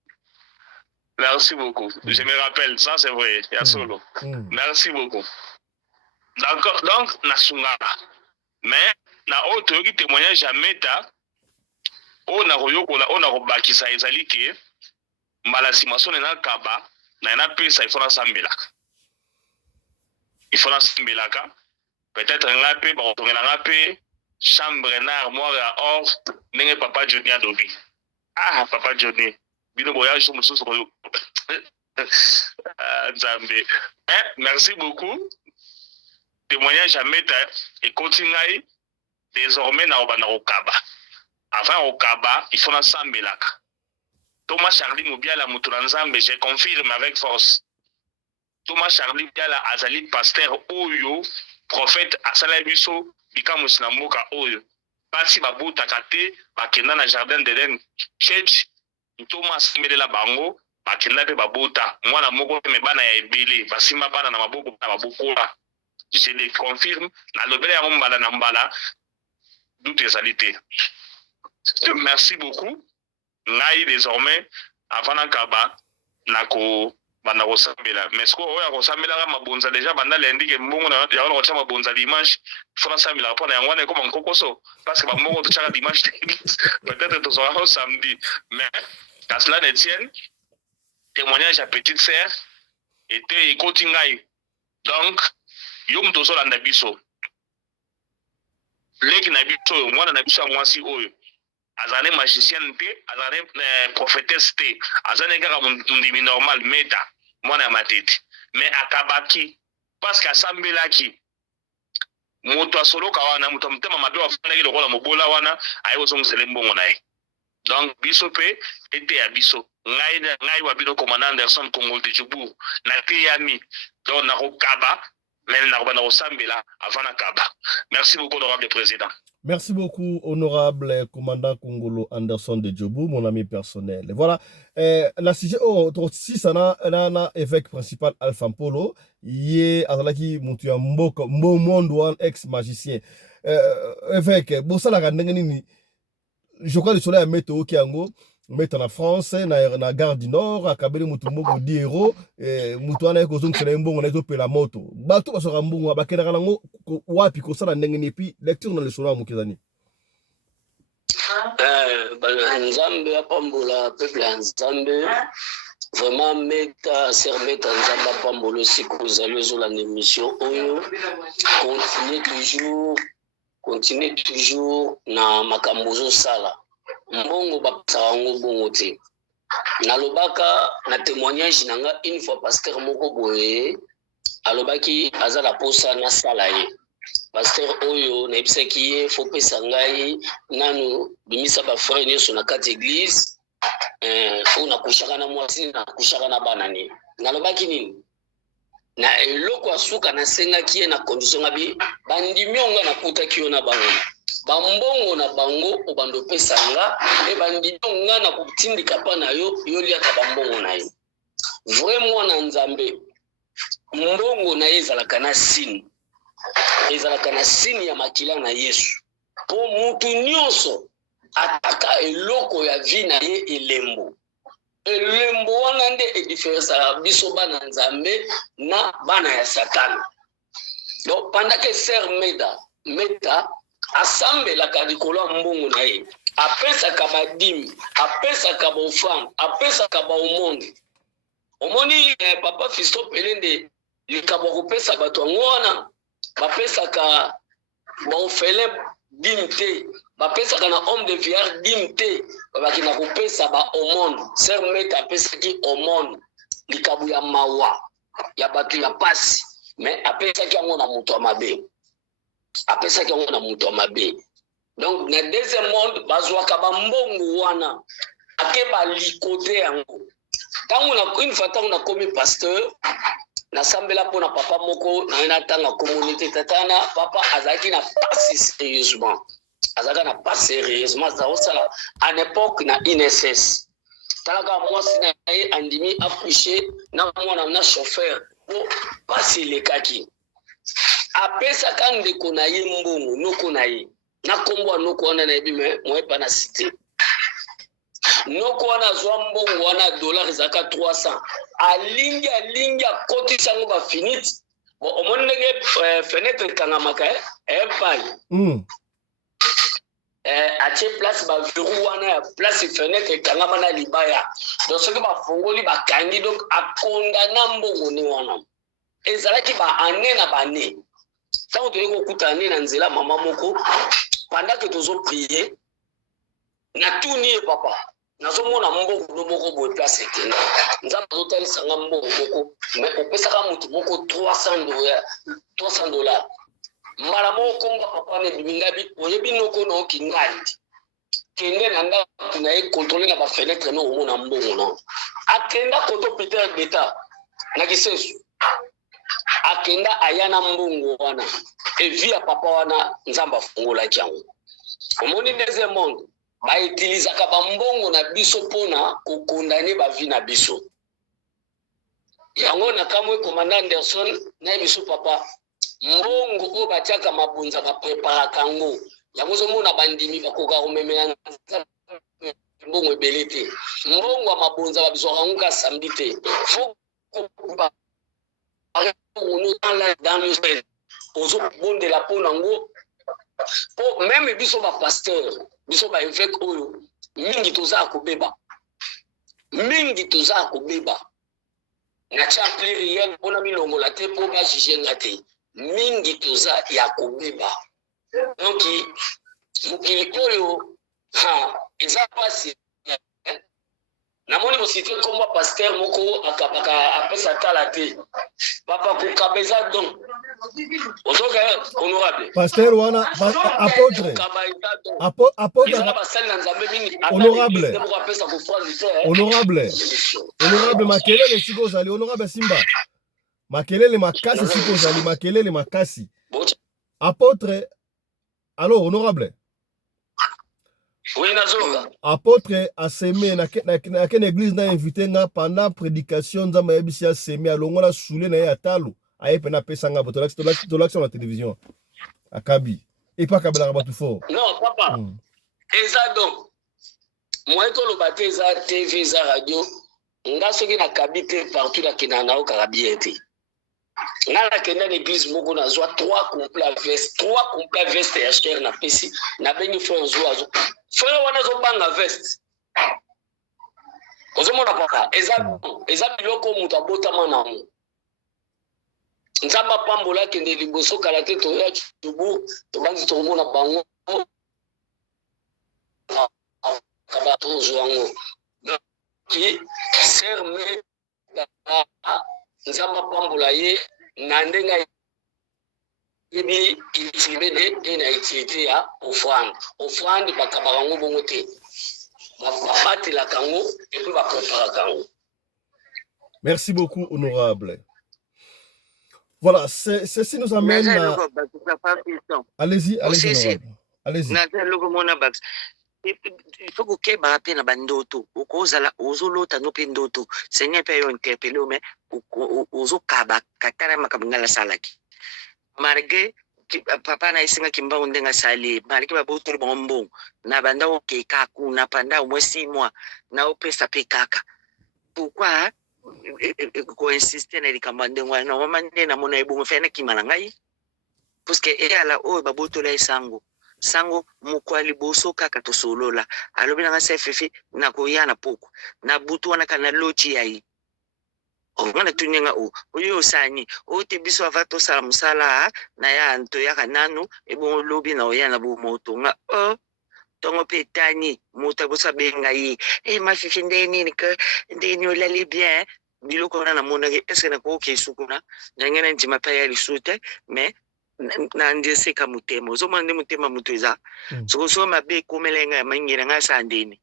Merci beaucoup. Je me rappelle, ça c'est vrai, il y a solo. Merci beaucoup. D'accord, donc, na sungara. Mais, na autre qui témoignage jamais ta, on a royokola, on a robakisa ezali ke, malasimason na kaba, na pesa, il faut na sambelaka. Il faut na sambelaka. Peut-être un peu, bon, on a peu, chambre na armoire à or, n'est papa Johnny Adobe. Ah, papa Johnny. Bino voyage sur monsieur Zambé. Merci beaucoup. Témoignage à mettre et continuer désormais na obana okaba. Avant okaba, il faut na sambelaka. Thomas Charlie Mubiala Mutulanzambe, je confirme avec force. Thomas Charlie Mubiala azali pasteur oyo, prophète asala biso bikamu sinamuka oyo. Basi babuta kate bakenda na jardin d'Eden church. Thomas Medela Bango, bakenda pe babota, mwana moko me bana ya ebele, basima bana na maboko na babokola. Je le confirme, na lobele ya mbala na mbala, doute ezalité. Merci beaucoup. Ngai désormais, avant na kaba, nako bana ko sambela. Mais ce qu'on ko sambela ka mabonza déjà banda lendi ke mbongo na ya ko tshama mabonza dimanche, fona sambela pona ya ngwana ko mankokoso parce que ba mbongo tshaka dimanche. Peut-être to sera samedi, mais qu'à cela ne tienne, témoignage à petite sœur était continué. Donc, yom tozo landa biso. Leki na biso, mwana na biso mwasi oyo. Azane magicienne te, azane prophétesse te, azane kaka mundimi normal meta, mwana ya matete. Mais akabaki, parce qu'asambelaki, moto asoloka wana, moto mtema mabe wafandaki lokola mobola wana, aye ozongusele mbongo na ye. Donc, Bisope était à Biso. Ngai wabino commandant Anderson Congo de Djoubou. Na Teyami. Donc, na Kaba. Mais na Sambela avant na Kaba. Merci beaucoup, honorable président. Merci beaucoup, honorable commandant Congolo Anderson de Djoubou, mon ami personnel. Et voilà. La sujet, si ça na évêque principal Alpha Polo, yé azalaki mutuya mboko, mbomondouan ex-magicien. Évêque, bossa la gandengeni. Je crois que le soleil a mis au Kiango, mettre en France, na gare du Nord, à Kabele Mutumbo, Diero, Mutuana, Kozung, Selembo, on est au la moto. Bateau, sur un bon, à Bakerango, Wapi, Kosala, Nengenepi, lecture dans le soleil, Mukizani. Nzambe, Apambola, peuple Nzambe, vraiment, Meta, Sermeta, Nzamba, Apambola, si vous allez sur l'émission, continuez toujours na makambozo sala mbongo bapesa wango bongo te nalobaka na témoignage nanga une fois pasteur moko boye alobaki aza na posa na sala ye pasteur oyo nayebisaki ye fo pesa ngai nanu bimisa bafrère nyonso na kati église oyo nakushaka na mwasi nakushaka na bana ne nalobaki nini na eloko asuka nasengaki ye na condition ngabi bandimi onga nakutaki yo na bango bambongo na bango obando opesa nga e bandimi onga na kutindika pa na yo liaka bambongo na ye vraiment na nzambe mbongo na ye ezalaka na sini ya makila na Yesu po mutu nyonso ataka eloko ya vi na ye elembo wana nde ediferensa biso bana nzambe na bana ya satana. Donc pendant que sœur Meta asambelaka likolo ya mbongo na ye apesaka badimi apesaka baofrande apesaka baomonde omoni papa Fisto Pelende likabo kopesa bato yango wana bapesaka baofele dime te bapesaka na homme de viard dime te babaki na kopesa baomone sœur Meta apesaki omone likabo ya mawa ya bato ya pasi mais apesaki yango na moto ya mabe donc na deuxième monde bazwaka bambongo wana ake balikote yango tango na une fois tango na komi pasteur nasambela mpona papa moko na ena tanga communauté tatana papa azalaki na pasi sérieusement azosala à l'époque na INSS talaka mwasi na ye andimi afouché na mwana na chauffeur po pasi elekaki apesaka ndeko na ye mbongo noko na ye na kombo noko wana na yebi me moyepa na cité noko wana azwa mbongo wana dollar ezalaka 300 alingi akotisa yango bafiniti bon omoni ndenge fenêtre ekangamaka epai atie place baverou wana ya place fenêtre ekangama na libaya donc soki bafongoli bakangi donc akondana mbongo ne wana ezalaki baane na bane ntango toyei kokutana ne na nzela mama moko pendant que tozoprie natuni ye papa nazomona mbongo moko boye place ekende nzambe azotalisanga mbongo moko mais opesaka motu moko 300 dollars mbala moko konga papa ne bimingabi oyebi noko na okingai kende na ndako na ye contrôler na bafenêtre no omona mbongo no akenda koto Peter Beta na kisesu akenda ayana mbongo wana evi ya papa wana nzamba afungolaki yango omoni deuxième monde bautilisaka bambongo na biso mpona kokondane bavi na biso yango na kamwe commandant Anderson na biso papa mbongo oyo batiaka mabunza bapreparaka yango yango ozomona bandimi bakoka komemela mbongo ebele te mbongo ya mabunza babizwaka yango ka samedi te dans le semaine ozobondela mpo nango po meme biso bapasteur biso baevêque oyo mingi toza kobeba na tia pluriel mpona milongola te mpo bajugenga te mingi toza ya kobeba donc mokili oyo eza pasi namoni mosite komba pasteur moko akabaka apesa tala te papa kokaba eza don ozoka honorable pasteur wana apôtre honorable makelele siko ozali honorable Simba makelele makasi siko ozali makelele makasi apôtre allo honorable oui nazoka apôtre aseme na ken église na invité nga pendant prédication nzamba yebisi aseme alongola soule na ye atalo ayepe na pesa nga boto tolakisa na télévision akabi epa kabelaka bato fort non papa eza donc moi toloba te eza tv eza radio nga soki nakabi te partout nakenda nao kaka bien te nga nakenda na église moko nazwa 3 complet veste ya cher na pesi nabengi frère nzwa frère wana azobanga veste ozomona papa eza biloko moto abotama nango nzamba pambola kende liboso kala te toya tubu tobanzi tokomona bango kaba tozwango ki serme nzamba pambola ye na ndenga yebi itibede ina ititi ya ofrande bakabaka ngo bongo te babatela kango epe baprepara kango. Merci beaucoup, honorable. Voilà, ceci nous amène à... Allez-y, honorable. Allez-y. Il faut que bape na bandoto ukozala uzolota no pendoto senya pe yo interpellé mais uzokaba katara makabungala salaki marge papa na isinga kimba undenga sali marge baboto bombo na banda oke kaku na panda mwesi mwa na opesa pe kaka pourquoi ko insister na likamande ngwa na wamande na mona ebungu fena kimala ngai parce que ala o baboto la isango sango mukwali boso kaka tosolola alobi na sefefe na koyana poko na butu wana kana lochi yayi ngana tunyenga oyo sani o te biso avato sala musala na ya anto ya kananu ebo lobi na oyana bo moto nga tongo petani moto bosa benga yi mafifi ndeni ni ke ndeni olali bien biloko na mona est-ce na ko kesukuna ngana njima pa ya lisute mais na ndese ka mutema zo mande mutema muteza so so mabe komelenga ya mangina nga sandeni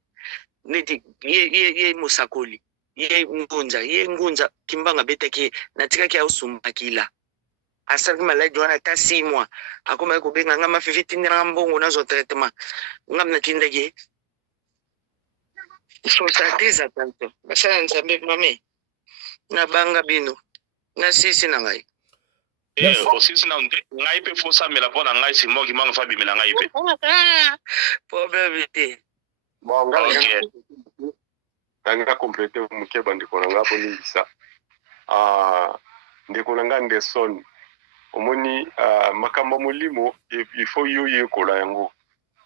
neti ye musakoli ye ngunza kimbanga beteke natika kia usumbakila asaki maladi wana ta 6 mois akoma ko benga ngama fifiti ndira mbongo nazo traitement ngamna kindage so ça teza tanto basa nzambe mame na banga bino na sisi na ngai aussi sinon ngai pe fosa mela pona ngai simo ki manga fabi mela ngai pe problème te bon nga compléter mukeba ndiko nga boni bisa ndiko nga Anderson omoni makamba molimo il faut yo yekola yango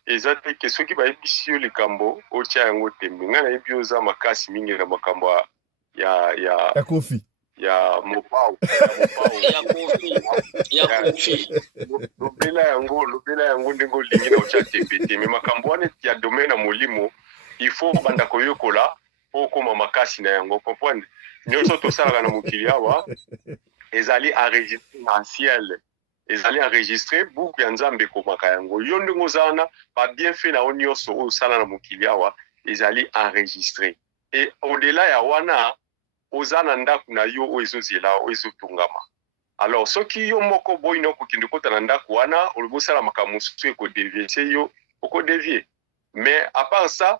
ezate ke soki ba ebisio likambo ocha yango tembe ngana ebioza makasi mingi na makambo ya kofi ya mopao ya kofi lobela yango ndenge olingi na ocha tepete me makambo wana ya domaine ya molimo il faut banda koyokola po koma makasi na yango comprendre nyonso tosalaka na mokili awa ezali enregistré na ciel ezali enregistré buku ya nzambe ekomaka yango yo ndenge ozana ba bienfait na yo nyonso osala na mokili awa ezali enregistré et au-delà ya wana ozana ndaku na yo ezozela ezotungama. Alors soki yo moko boyi na kokende kota na ndaku wana olobosala makambo mosusu ekodevie se yo okodevie mais à part ça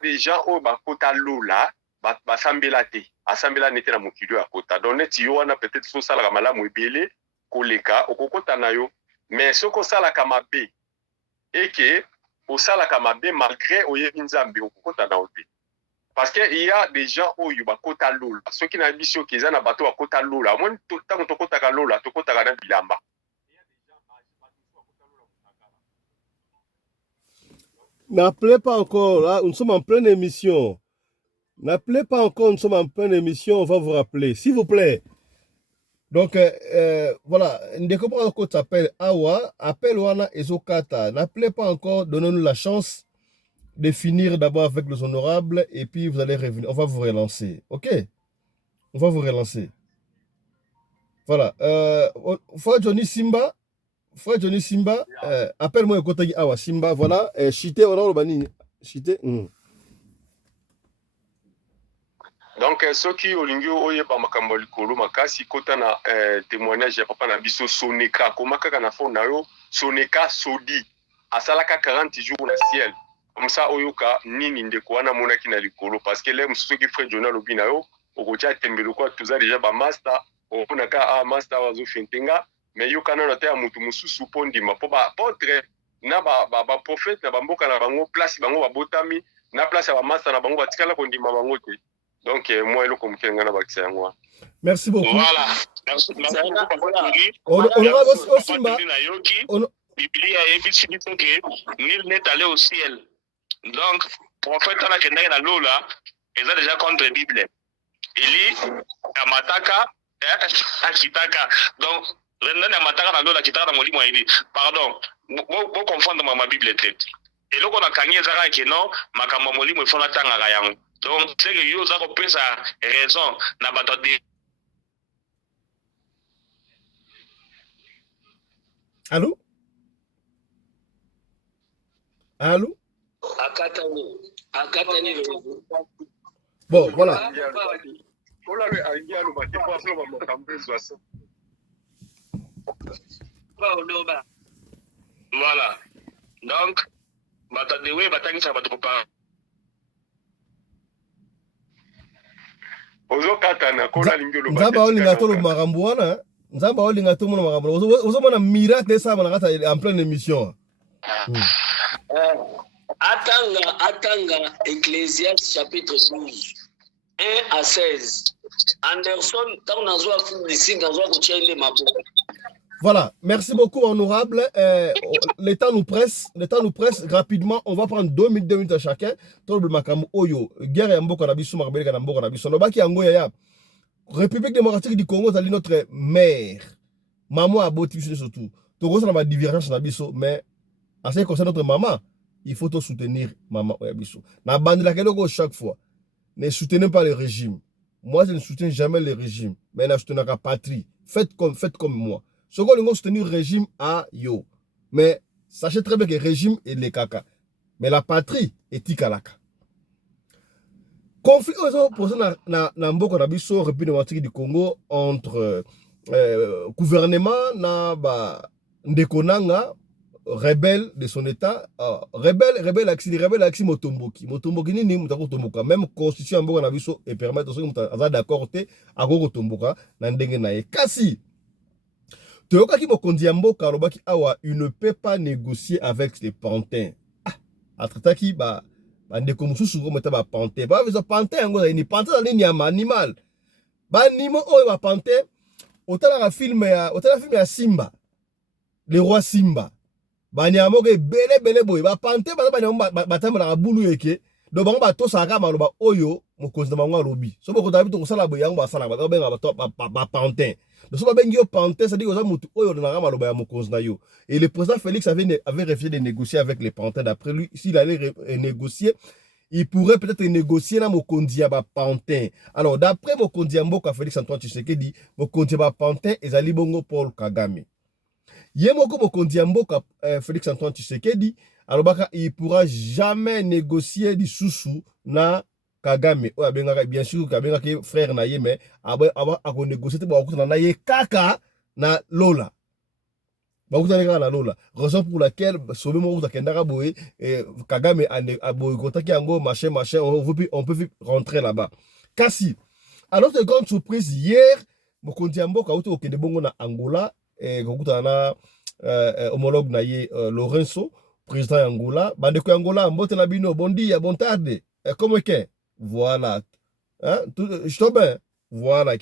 des gens au bakota lola basambela te asambela nete na mokili ya kota donc neti yo wana peut-être so sala malamu ebele koleka okokota na yo mais soko sala kamabe eke osala kamabe malgré oyebi nzambe okokota na ote parce que il y a des gens oyo bakota lola soki na biso kiza na bato bakota lola moi tango tokota ka lola tokota na bilamba. N'appelez pas encore, là, nous sommes en pleine émission. N'appelez pas encore, nous sommes en pleine émission, on va vous rappeler, s'il vous plaît. Donc, voilà, ndeko pa encore t'appelle Awa, appelle Wana Ezokata. N'appelez pas encore, donnez-nous la chance de finir d'abord avec les honorables et puis vous allez revenir. On va vous relancer, ok? On va vous relancer. Voilà, Frère Johnny Simba, appelle-moi Ekotagi Awa Simba, voilà, Chite, on a le Chite. Donc soki olingi oyeba makambo likolo makasi kota na témoignage ya papa na biso Soneka komaka na fond na yo Soneka Sodi asalaka 40 jours na ciel comme ça oyoka nini ndeko wana monaki na likolo parce que les mususu ki frère Jonah lobi na yo okocha tembelo kwa tuza déjà ba master oponaka master wazo fentenga mais yo kana na ta mutu mususu pondi mapo ba potre na ba prophète na bamboka na bango place bango ba botami na place ya ba master na bango batikala kondima bango te. Donc, moi, le comité n'a pas accès à moi. Merci beaucoup. Voilà. Merci beaucoup. Honorable Osimba. Biblia est nul n'est allé au ciel. Donc, prophète à la Kenya na Lola, ils ont déjà contre la Bible. Eli, Amataka, Akitaka. Donc, le Amataka na Lola, Kitaka na Molimo, il dit, pardon, vous confondez ma Bible. Et là, on a gagné Zara qui non, Makama Molimo, il faut l'attendre à Rayang. Donc c'est que yo za ko pesa raison na bato de. Allô? Allô? Akatani. Bon, voilà. Voilà. Donc, bato de we batangisa bato pa. ozokatana kola lingi oloba nzamba olinga tolo makambo wana nzamba olinga to mona makambo ozomona miracle esala na kata en pleine émission Atanga Ecclésiaste chapitre 12 1 à 16 Anderson tant nazwa ici nazwa kutia ile mapo. Voilà, merci beaucoup honorable. Le temps nous presse rapidement. On va prendre 2 minutes à chacun. Tolbe makamu oyo guerre ya mboka na biso makabeleka na mboka na biso. Nobaki yango ya République démocratique du Congo c'est notre mère. Maman a beau tirer surtout. Togo ça na ba divergence na biso mais en ce qui concerne notre maman, il faut soutenir maman oya biso. Na bande la keloko chaque fois. Ne soutenez pas le régime. Moi je ne soutiens jamais le régime, mais je soutiens la patrie. Faites comme moi. Ce qu'on veut soutenir le régime à yo. Mais sachez très bien que le régime est le caca. Mais la patrie est tikalaka. Conflit posé dans Mboko na biso République démocratique du Congo entre gouvernement na ba ndekonanga rebelle de son état rebelle axi motomboki nini mutako tomboka même constitution Mboko na biso et permettre ceux qui sont d'accord te akoko tomboka na ndenge na ye kasi Toyokaki mokonzi ya mboka alobaki awa il ne peut pas négocier avec les pantins. Atrataki ba ndeko mususu ko meta ba pantin. Ba bezo pantin yango ni pantin ni nyama animal. Ba nimo oyo ba pantin otala film ya Simba. Le roi Simba. Ba nyama ko bele boy ba pantin ba nyama batambala ka bulu yeke. Do bango ba to saka maloba oyo mokonzi na bango alobi. So boko tabi to kosala boy yango ba sala ba benga ba pantin. Donc, si on pantin, ça dit que et le président Félix avait refusé de négocier avec les pantins. D'après lui, s'il allait négocier, il pourrait peut-être négocier dans Mokonzi à pantin. Alors, d'après Mokonzi Mboka Félix Antoine Tshisekedi, Mokonzi à pantin et Zali Bongo Paul Kagame. Yemoko Mokonzi Mboka Félix Antoine Tshisekedi, alors il pourra jamais négocier du sous na Kagame, bien sûr, Kagame qui frère na ye, mais avant à négocier, na ye kaka na Lola. Na Lola. Raison pour laquelle, sauver mon Kagame a boycotté yango, machin, on peut rentrer là-bas. Kasi, alors de grande surprise, hier, Mokonzi Mboka auto okende bongo na Angola, na homologue na ye Lorenzo, président Angola, bandeko Angola, mbote na bino, bondi ya bontarde, comment que voilà. Hein? Je te bien. Voilà.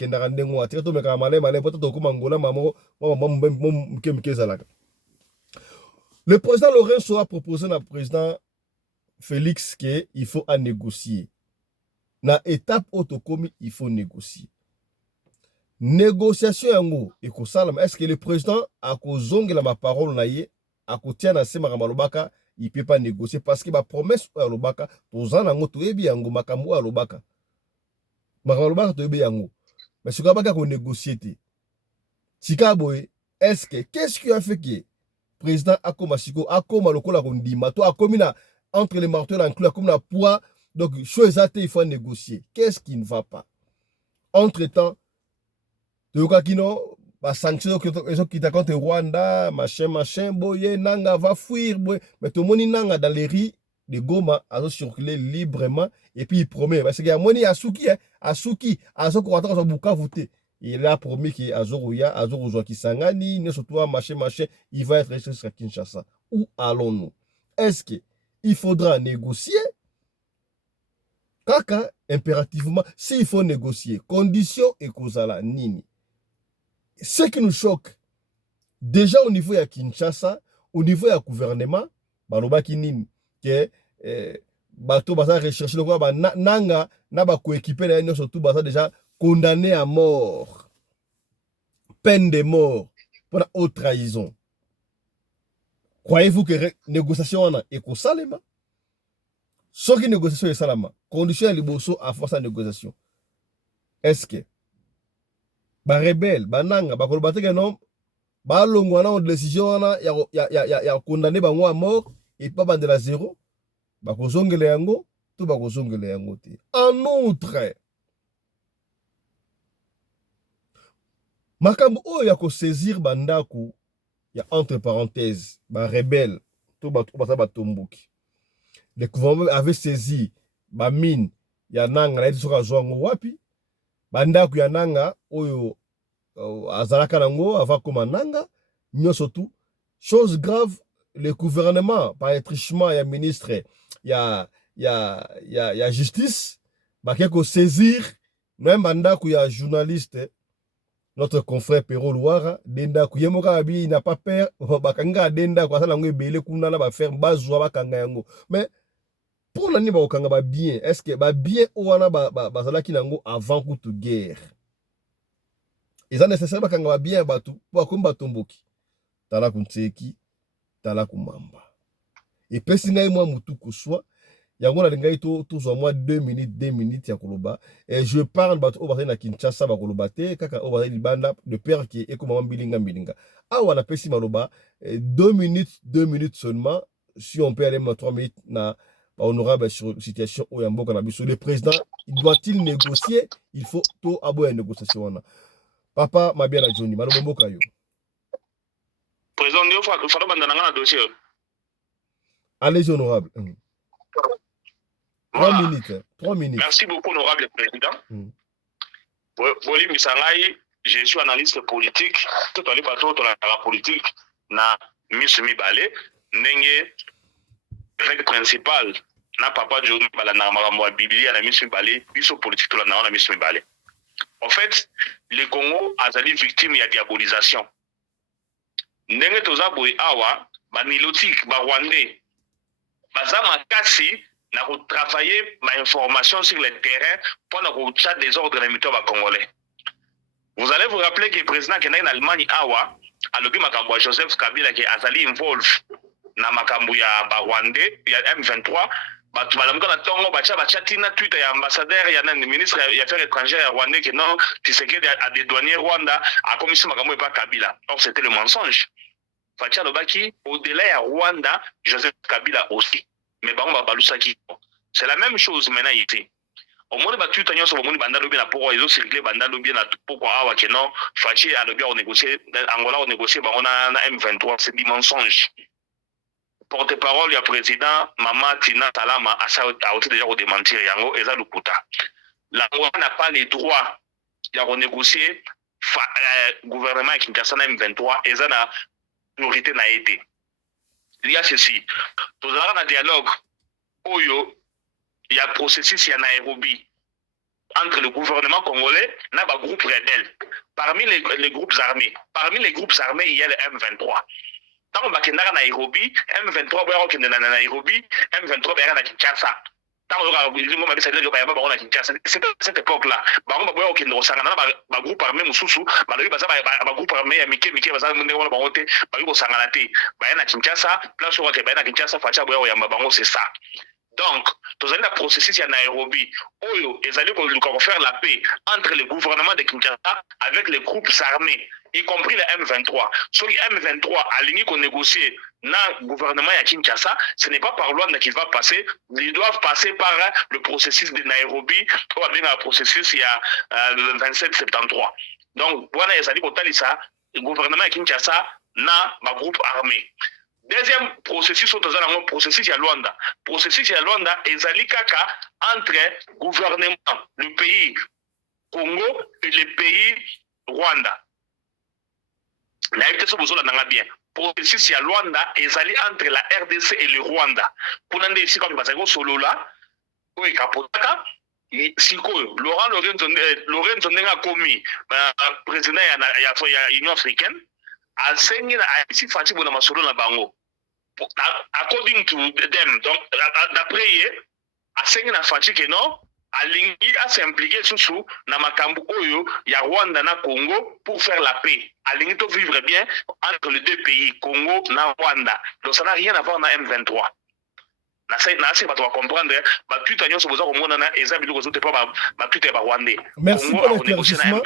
Le président Lorenzo a proposé au président Félix qu'il faut à négocier. Na étape autocomi, il faut négocier. Négociation yango est-ce que le président a kozongela ma parole na ye a kotia na sema malobaka il peut pas négocier parce que ma promesse à lobaka tozana ngo toyebi yango makambo à lobaka toyebi yango mais ce kabaka ko négocier te sika boy est-ce que qu'est-ce qui a fait que président akoma siko akoma lokola ko ndima to akomi na entre les marteaux inclus comme la poids donc chose à il faut négocier qu'est-ce qui ne va pas entre-temps Toyokakino ba sanction qui t'a contre Rwanda machin boye nanga va fuir boye mais tout le monde nanga dans les rues de Goma a circuler librement et puis il promet parce qu'il y a moni Asuki azo ko attendre buka voter il a promis qu'il azoruya azoruzwa kisangani ne surtout machin il va être resté à Kinshasa. Où allons-nous? Est-ce que il faudra négocier kaka impérativement s'il faut négocier condition et kozala nini? Ce qui nous choque, déjà au niveau de Kinshasa, au niveau du gouvernement, balobaki nini que bato basa rechercher le quoi nanga na ba coéquiper na ño surtout basa déjà condamné à mort, peine de mort pour la haute trahison. Croyez-vous que négociation est salema? Ce qui négociation est salama. Condition à liboso à force de négociation. Est-ce que ba rebelle, ba nanga, ba kolobate que non, ba longwana en décision ya condamné bango à mort et pas bande la zéro, ba kozongele yango, tout ba kozongele yango te. En outre, makambo oyo ya ko saisir bandako ya entre parenthèses, ba rebelle, tout ba tomboki. Le gouvernement avait saisi ba mine ya nanga na soka zwango wapi bandako ya nanga oyo azalaka nango avant koma nanga nyoso tout chose grave le gouvernement par étrichement ya ministre ya justice baké ko saisir même bandako ya journaliste notre confrère Pero Louara denda ku yemoka abi n'a pas peur bakanga denda ko asala ngo ebele kuna na ba faire bazwa bakanga yango mais pour l'année ba ba bien est-ce que ba bien wana ba zalaki nango avant toute guerre ils ont nécessaire bakanga ba bien batu pour akomba tomboki tala kuntseki tala kumamba et pesi ngai moi mutu kuswa yango na lingai to zo moi 2 minutes ya koloba et je parle batu o bazali na Kinshasa ba koloba te kaka o bazali banda de peur qui est comme mbilinga awa na pesi maloba 2 minutes seulement si on peut aller 3 minutes na honorable sur situation où Yamboka Nabiso. Le président, doit-il négocier? Il faut tout aboyer une négociation. Papa, ma bien la Johnny, Malombo Kayo. Président, il faut que un dossier. Allez, honorable. 3 minutes. 3 minutes. Merci beaucoup, honorable président. Boli Misangai, je suis analyste politique. Tout à l'heure, la politique, na Miss Mibale, Nenge. Règle principale na papa Johnny bala na makambo ya Biblia na mission balé biso politique to la na mission balé. En fait, le Congo a été victime ya diabolisation. Ndenge toza boy awa ba nilotique ba rwandais baza makasi na ko travailler ma information sur le terrain pour na ko chat des ordres na mito ba congolais. Vous allez vous rappeler que le président qui est en Allemagne awa a lobi makambo Joseph Kabila qui azali involve na makambo ya Rwandais ya M23 batu balamuka na tongo bacha tina Twitter ya ambassadeur ya na ministre ya affaires étrangères ya Rwandais que non Tshisekedi a dédouané Rwanda a commis makambo pa Kabila. Or c'était le mensonge. Facha lobaki au-delà ya Rwanda Joseph Kabila aussi. Mais bango balusaki. C'est la même chose maintenant ici. Au moins batu tanyo so bomoni banda lobi na poko izo circuler banda lobi na poko awa que non Fachi a lobi on négocier Angola on négocier bango na M23 c'est du mensonge. Porte-parole du président Mama Tina Talama a aussi déjà démentir yango eza lukuta. L'Angola n'a pas les droits de renégocier gouvernement Kinshasa na M23 eza na priorité na été. Il y a ceci. Tout à l'heure dialogue oyo il y a processus ya Nairobi entre le gouvernement congolais et le groupe rebelle. Parmi les groupes armés, il y a le M23. Tant que bakendaka Nairobi, M23 boya okende na Nairobi, M23 boya na Kinshasa. Tant que bilimo mabisa lelo boya ba na Kinshasa. C'est cette époque-là. Bango boya okende osanga na ba groupe armé mususu, ba lobi baza ba groupe armé ya mike baza munde wala bango te, ba yuko sanga na te. Baya na Kinshasa, place où ke baya na Kinshasa facha boya ya bango c'est ça. Donc, tous les processus à Nairobi, Oyo, ils allaient faire la paix entre le gouvernement de Kinshasa avec les groupes armés, y compris le M23. Sur le M23, aligné qu'on négocie dans le gouvernement à Kinshasa, ce n'est pas par loi qu'il va passer, ils doivent passer par le processus de Nairobi, ou bien le processus il y a le 27 73. Donc, voilà, ils allaient ça, le gouvernement à Kinshasa, dans le groupe armé. Deuxième processus, le processus à Luanda. Processus à Luanda est kaka entre gouvernement, le pays Congo et le pays Rwanda. La RDC bien. Processus à Luanda est entre la RDC et le Rwanda. Pour nous ici comme parce que solo là, oui kapotaka. Sikoyo Lorenzo Ndenga Komi, président ya Union africaine. Asengi na ici fati bona masolo na bango according to them. Donc d'après eux asengi na fati que non alingi a s'impliquer sous na makambo oyo ya Rwanda na Congo pour faire la paix. Alingi to vivre bien entre les deux pays Congo na Rwanda. Donc ça n'a rien à voir na M23. na se bato comprendre ba tweet nyonso boza ko mona na eza biloko zote pa ba tweet ya ba Rwandais. Merci pour l'éclaircissement.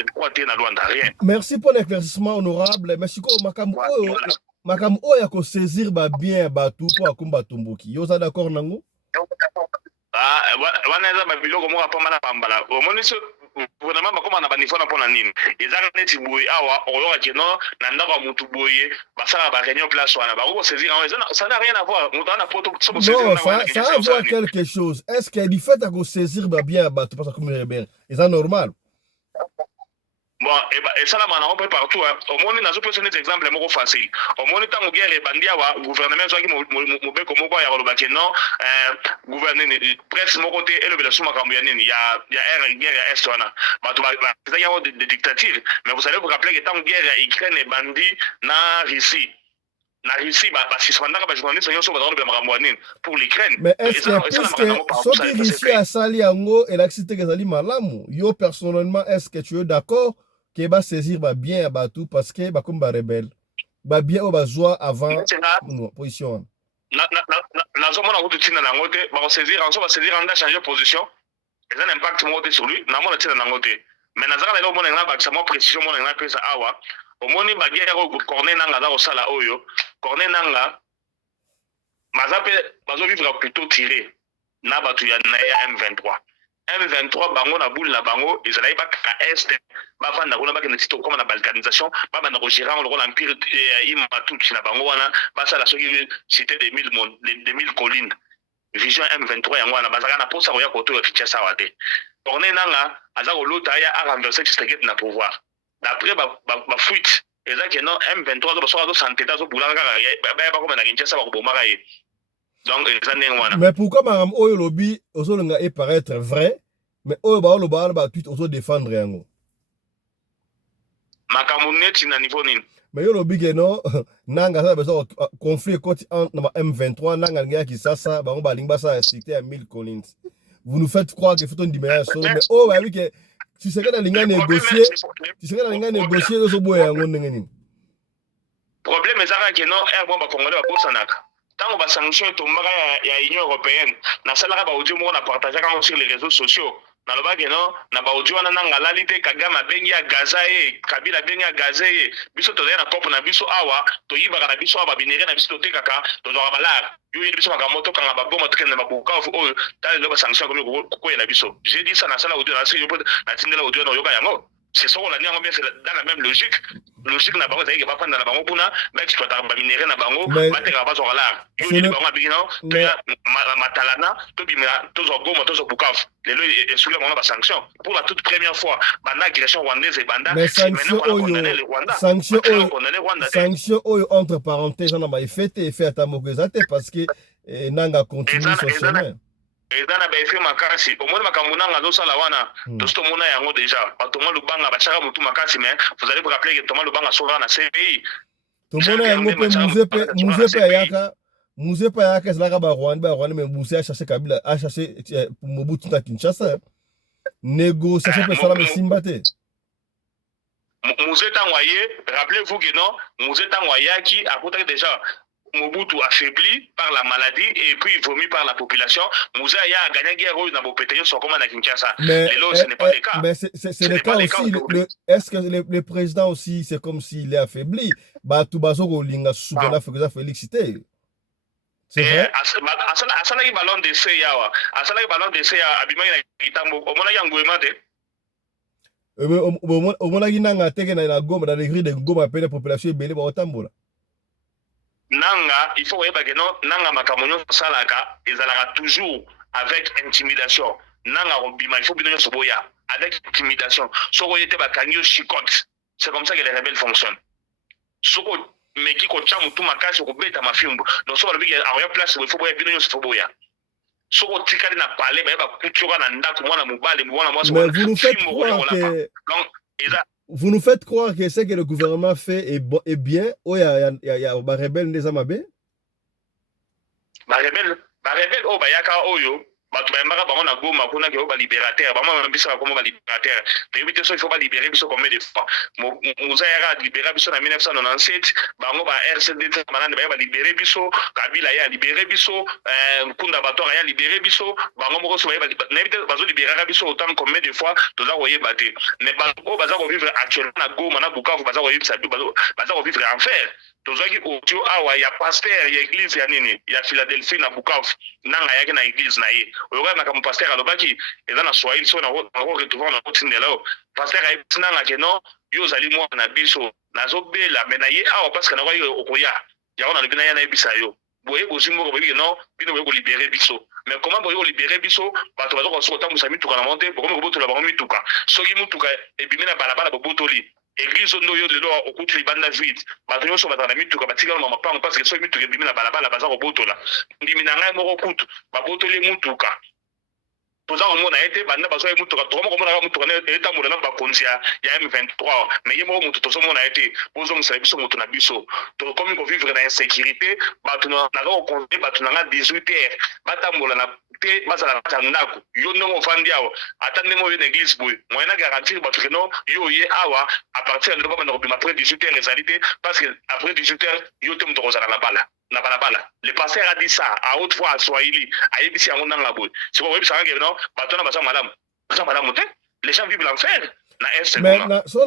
Merci pour l'éclaircissement honorable. Merci ko makambo oyo ya ko saisir ba bien bato po akumba tomboki. Yo za d'accord nango? Wana eza ba biloko moko pa mala pambala. Omoni so gouvernement bakoma na banifo na mpona nini ezaka neti boye awa oyoka keno na ndako ya mutu boye basala ba réunion place wana bako saisir ça n'a rien à voir mutu ana poto so non ça a à voir quelque chose. Est-ce que du fait à ko saisir ba bien bato parce que comme rebelle c'est normal? Bon, et ça là maintenant on peut partout. Au moins nazo pesa net exemple moko facile. Au moins tango guerre bandia wa gouvernement so ki mobeko moko ya kolobaki non gouvernement presse moko te elobela suma kambo ya nini ya guerre ya est wana. Bato ba ça y a de dictature, mais vous allez vous rappeler que tango guerre ya Ukraine bandi na Russie. La Russie suspendaka ba journaliste nyonso ba ba makambo ya nini pour l'Ukraine. Mais est-ce que soki Russie a sali yango et l'accident ezali malamu yo personnellement est-ce que tu es d'accord que va saisir ba bien batou parce que ba comme ba rebelle ba bien o ba joie avant position na zomona ko tina na ngote ba ko saisir en so ba saisir en changer position et ça impact mo sur lui na mona tina na ngote mais na zaka lelo mona na ba samo précision mona na pesa awa omoni ba guerre ko corner nanga za ko sala oyo corner nanga mazape bazo vivre plutôt tiré na batu ya na M23 M23 bango na boule na bango ezalai ba ka est ba vanda kuna ba ke ntito comme na balkanisation ba bana ko gérer le empire imatuchi na bango wana ba sala soki cité des 1000 collines vision M23 yango wana bazaka na posa ko ya koto ya Kinshasa wate tourner nanga azako lota ya a renverser Tshisekedi na pouvoir d'après ba fuite ezaki non M23 zo so santé zo boulanga ba ko na Kinshasa ba ko bomaka ye. Donc, mais pourquoi Madame Oyo Lobby, Ozolonga est paraître vrai, mais Oyo Bao Loba va tout Ozo défendre yango? Makamuneti na niveau nini? Mais Yo Lobby que non, Nanga ça besoin conflit entre M23, Nanga Ngia Kisasa, Baron Balingba ça cité à 1000 Collins. Vous nous faites croire que faut une dimension, mais oh bah oui que tu serais dans l'inga négocier, Ozo Boya yango ndengeni. Problème ezaka que non, bon ba Congolais ba bosanaka. Tant que sanction tombera ya Union européenne na salaka ba audio mo na partager sur les réseaux sociaux na loba que non na ba audio wana nga lalite Kagame bengi ya Gaza Kabila bengi ya Gaza biso to na kopo na biso awa to yiba na biso aba binere na biso to tekaka to zo balar yo yi biso ka moto kanga ba bomba to kende mabuka o ta le ba sanction comme ko na biso j'ai dit ça na sala audio na se yo na tindela audio na yoba yango c'est ça on a dit en bien c'est dans la même logique na bango zaki ba panda na bango kuna ba exploiter ba minéraux na bango ba teka ba zo balar yo yi bango bigino to ya matalana to bimela to zo goma to zo bukavu lelo et sous le moment ba sanction pour la toute première fois banda agression rwandaise et banda sanction oyo entre parenthèses on a ba effet atamokezate parce que nanga continue son chemin. Et dans la BFM makasi au moins makambo nanga zo sala wana to sto mona yango déjà Thomas Lubanga ba chaka mutu makasi mais vous allez vous rappeler que Thomas Lubanga sera na CPI to mona yango pe Muzepe yaka zalaka ba Rwanda mais Muzepe a cherché Kabila a cherché Mobutu na Kinshasa négociation pe sala mesimba te Muzepe tangoye rappelez-vous que non Muzepe tangoye qui a coûté déjà Mobutu affaibli par la maladie et puis vomi par la population. Moussa a gagné guerre dans vos pétillons sur comment à Kinshasa. Mais ce n'est pas le cas. Mais c'est le cas aussi. Est-ce que le président aussi, c'est comme s'il est affaibli? Bah, tout bazo linga soubena fait féliciter. C'est vrai? Asala ki ballon de yawa. Asala ki ballon de ya abima na kitambo. Omona yango emate. Omona ki nanga teke na Goma dans les grilles de Goma pe la population belé ba otambola. Nanga, il faut que non, nanga makamonyo salaka, ezalaka toujours avec intimidation. Nanga il faut bien soboya avec intimidation. Soko yete ba kanyo chicote. C'est comme ça que les rebelles fonctionnent. Soko meki ko chamu tu makasi ko beta mafimbo. Donc soko lobi a place il faut bien soboya. Soko tikali na parler ba kutura na ndako mwana mobale mwana mwasi. Mais vous nous faites croire que vous nous faites croire que ce que le gouvernement fait est bien. Oh, il y a des rebelles des Amabé. Rebelle, oh, yaka oyo, bato bayembaka bango na Goma kuna ke ba libérateur bango mbisa comme ba libérateur te so il faut ba libérer biso combien de fois Muzayara libérer biso na 1997 bango ba RCD manane ba libérer biso Kabila ya libérer biso Kunda Batora ya libérer biso bango moko so ba bazo libérer biso autant combien de fois toza koyeba te mais bango baza ko vivre actuellement na Goma na Bukavu baza ko yebisa baza ko vivre enfer tozaki audio awa ya pasteur ya église ya nini ya Philadelphie na Bukavu nanga yake na église na ye oyoka na kam pasteur alobaki eza na Swahili so na ko retrouver na kotindela pasteur ayetinanga ke non yo zali mwa na biso nazobela mais na ye awa parce que na ko okoya ya ona lebina ya na ebisa yo boye bozimbo ko boye non bino boye ko libérer biso mais comment boye ko libérer biso bato bazo ko sota musa mituka na monte pour ko botola bango mituka soki mutuka ebimena balabala bobotoli église ndo yo lelo okuti libanda vide bato nyonso batana mituka batikala na mapango parce que soki mituka ebimena balabala baza ko botola ndimi na ngai moko kutu babotoli mutuka toza komona ete banda bazo mutuka tokoma komona mutuka etambola na bakonzi ya M23 mais ye moko mutu tozomona ete bozongisa biso mutu na biso tokomi ko vivre na insécurité bato na ko konte bato na 18h batambola na te bazala na ndako yo ndongo fandi awa ata ndenge yo na église boye moyen na garantir bato que non yo ye awa à partir de l'heure na ko après 18h les alités parce que après 18h yo te mutu kozala na bala na balabala le pasteur a dit ça à haute voix à Swahili a yebisi yango ndanga boye c'est pour yebisa ngeke non bato na baza malamu te les gens vivent l'enfer na est mais so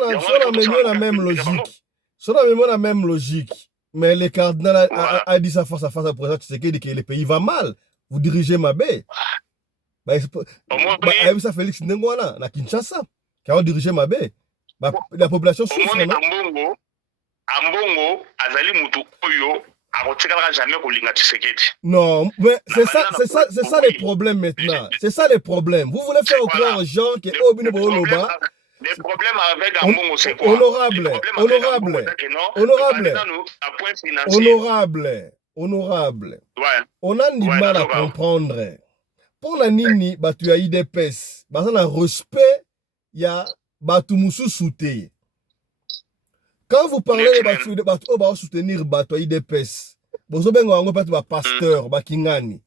na même logique so na même logique mais le cardinal a dit ça face à président Tshisekedi que le pays va mal vous dirigez Mabé ça Félix Ndengwana na Kinshasa qui a dirigé Mabé la population souffre non Ambongo azali mutu oyo jamais non, mais c'est ça les problèmes maintenant. C'est ça les problèmes. Vous voulez faire croire aux gens que le problème avec Ambongo, c'est quoi? Honorable. Ouais. On a du mal à comprendre. Pour la nini, tu as IDPS. Parce que le respect, il y a Batumusu Souté. Quand vous parlez de soutenir Bato IDPS, vous avez un pasteur, Bakingani.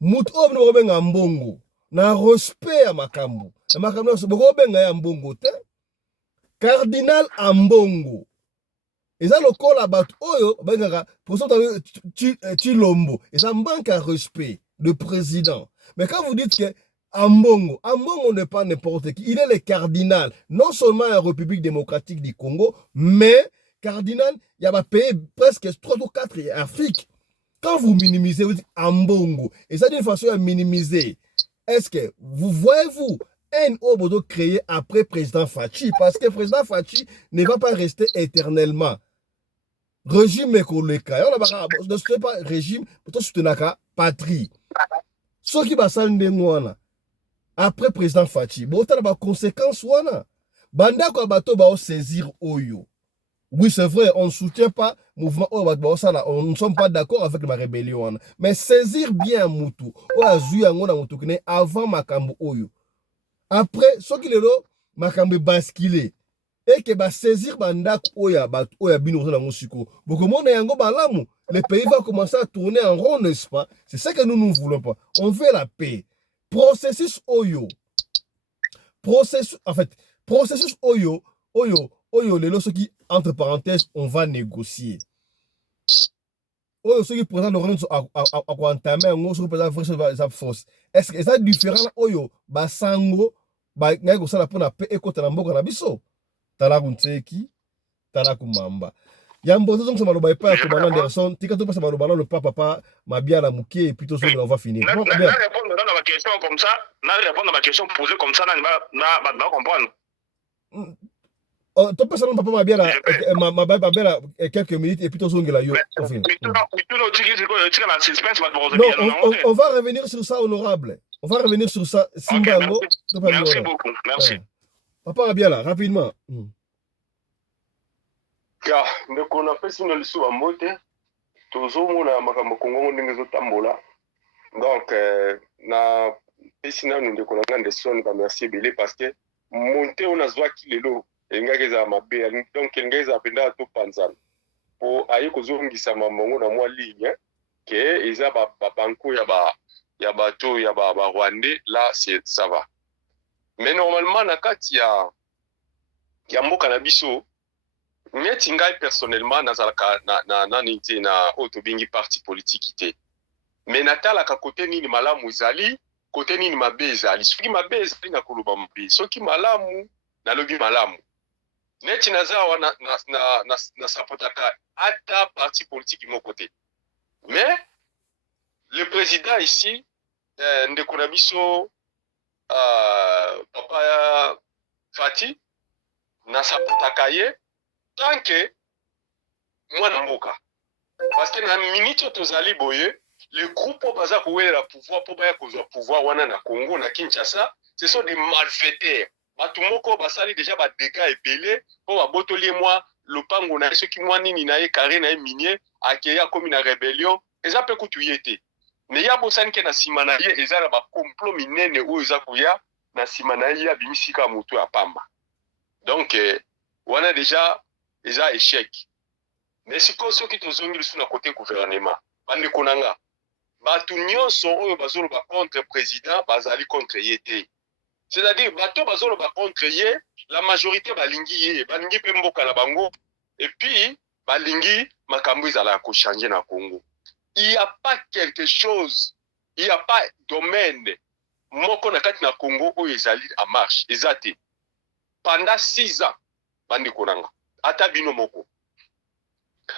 Mutu obenga mbongo. Na respect à makambo. Makambo vous avez mbongo te. Cardinal Ambongo. Et ça le col à Bato oyo benga pour Chilombo. Et ça manque à respect de président. Mais quand vous dites que Ambongo n'est pas n'importe qui. Il est le cardinal, non seulement en République démocratique du Congo, mais cardinal, il y a pays presque 3 ou 4 en Afrique. Quand vous minimisez, vous dites Ambongo, et ça d'une façon à minimiser. Est-ce que vous voyez-vous un obodo créé après président Fachi? Parce que président Fachi ne va pas rester éternellement. Régime Ekoleka, on ne serait pas régime, plutôt soutenaka patrie. Ce qui va s'en démoiner. Après président Fachi, bon, t'as la conséquence wana. Banda kwa bato ba saisir oyo. Oui, c'est vrai, on ne soutient pas le mouvement on ne sommes pas d'accord avec la rébellion. Mais saisir bien Moutou, avant Makambo oyo. Après, ce qui est là, Makambo basculé. Et que saisir banda oya bino na musiko. Beaucoup monde yango balamu. Le pays va commencer à tourner en rond, n'est-ce pas? C'est ça que nous ne voulons pas. On veut la paix. Processus oyo. Processus oyo, les lois qui, entre parenthèses, on va négocier. Oyo, ceux qui présentent Lorenzo à entamer un mot sur le force. Est-ce que c'est différent oyo, basango, ngaiko sala pona paix et kota na mboka na biso? Talakunteki, talakumamba. Yambo zo ngoma loba epa ko bana Anderson, tika to pasa maloba le papa mabia la mukie et puis tout on va finir. Bon, bien. Répondre à ma question comme ça, répondre à ma question posée comme ça, na comprendre. Tu peux savoir papa mabia la quelques minutes et puis tout on la yo. Non, on va revenir sur ça honorable. On va revenir sur ça Simbango. Merci beaucoup. Merci. Papa mabia là rapidement. Ya ndeko na pesi na lisu amote tozomona makambo kongo ndenge zotambola donc na pesi na ndeko na Anderson ba merci belé parce que monter on azwa kilelo engakeza mabe donc engakeza penda to panzana po ayi kozongisa mamongo na mwa ligne ke eza ba banko ya bato ya ba Rwandais, là ça va. Mais normalement na kati ya mboka na biso neti ngai personnellement nazalaka na niti na otobingi parti politique te. Mais natalaka kote nini malamu ezali, kote nini mabe ezali. Soki mabe ezali na koloba mabe, soki malamu nalobi malamu. Neti nazawa na sapotaka ata parti politique moko te. Mais le président ici ndeko na biso papa Fati na sapotaka ye tant que mwana mboka. Parce que na minute tozali boye le groupe baza kouela pouvoir pour baya kozwa pouvoir wana na Congo na Kinshasa, ce sont des malfaiteurs. Bato moko basali déjà ba dégâts ebele po ba botoli moi lopango na soki mwa nini na ye carré na ye minier akeya comme une rébellion, eza pe kutuyete. Ne ya bosani ke na sima na ye eza na ba complot minene o eza kuya na sima na ye abimisika mutu ya pamba. Donc wana déjà eza échec. Mais siko soki tozongi sur na côté gouvernement, bande konanga bato nyonso oyo bazoloba contre président bazali contre yete. C'est-à-dire bato bazoloba contre ye, la majorité balingi ye, balingi pe mboka na bango, et puis balingi makambo ezala ko changer na Congo. Il n'y a pas quelque chose, il n'y a pas domaine moko na kati na Congo oyo ezali en marche, ezate. Pendant 6 ans, bande konanga, ata bino moko.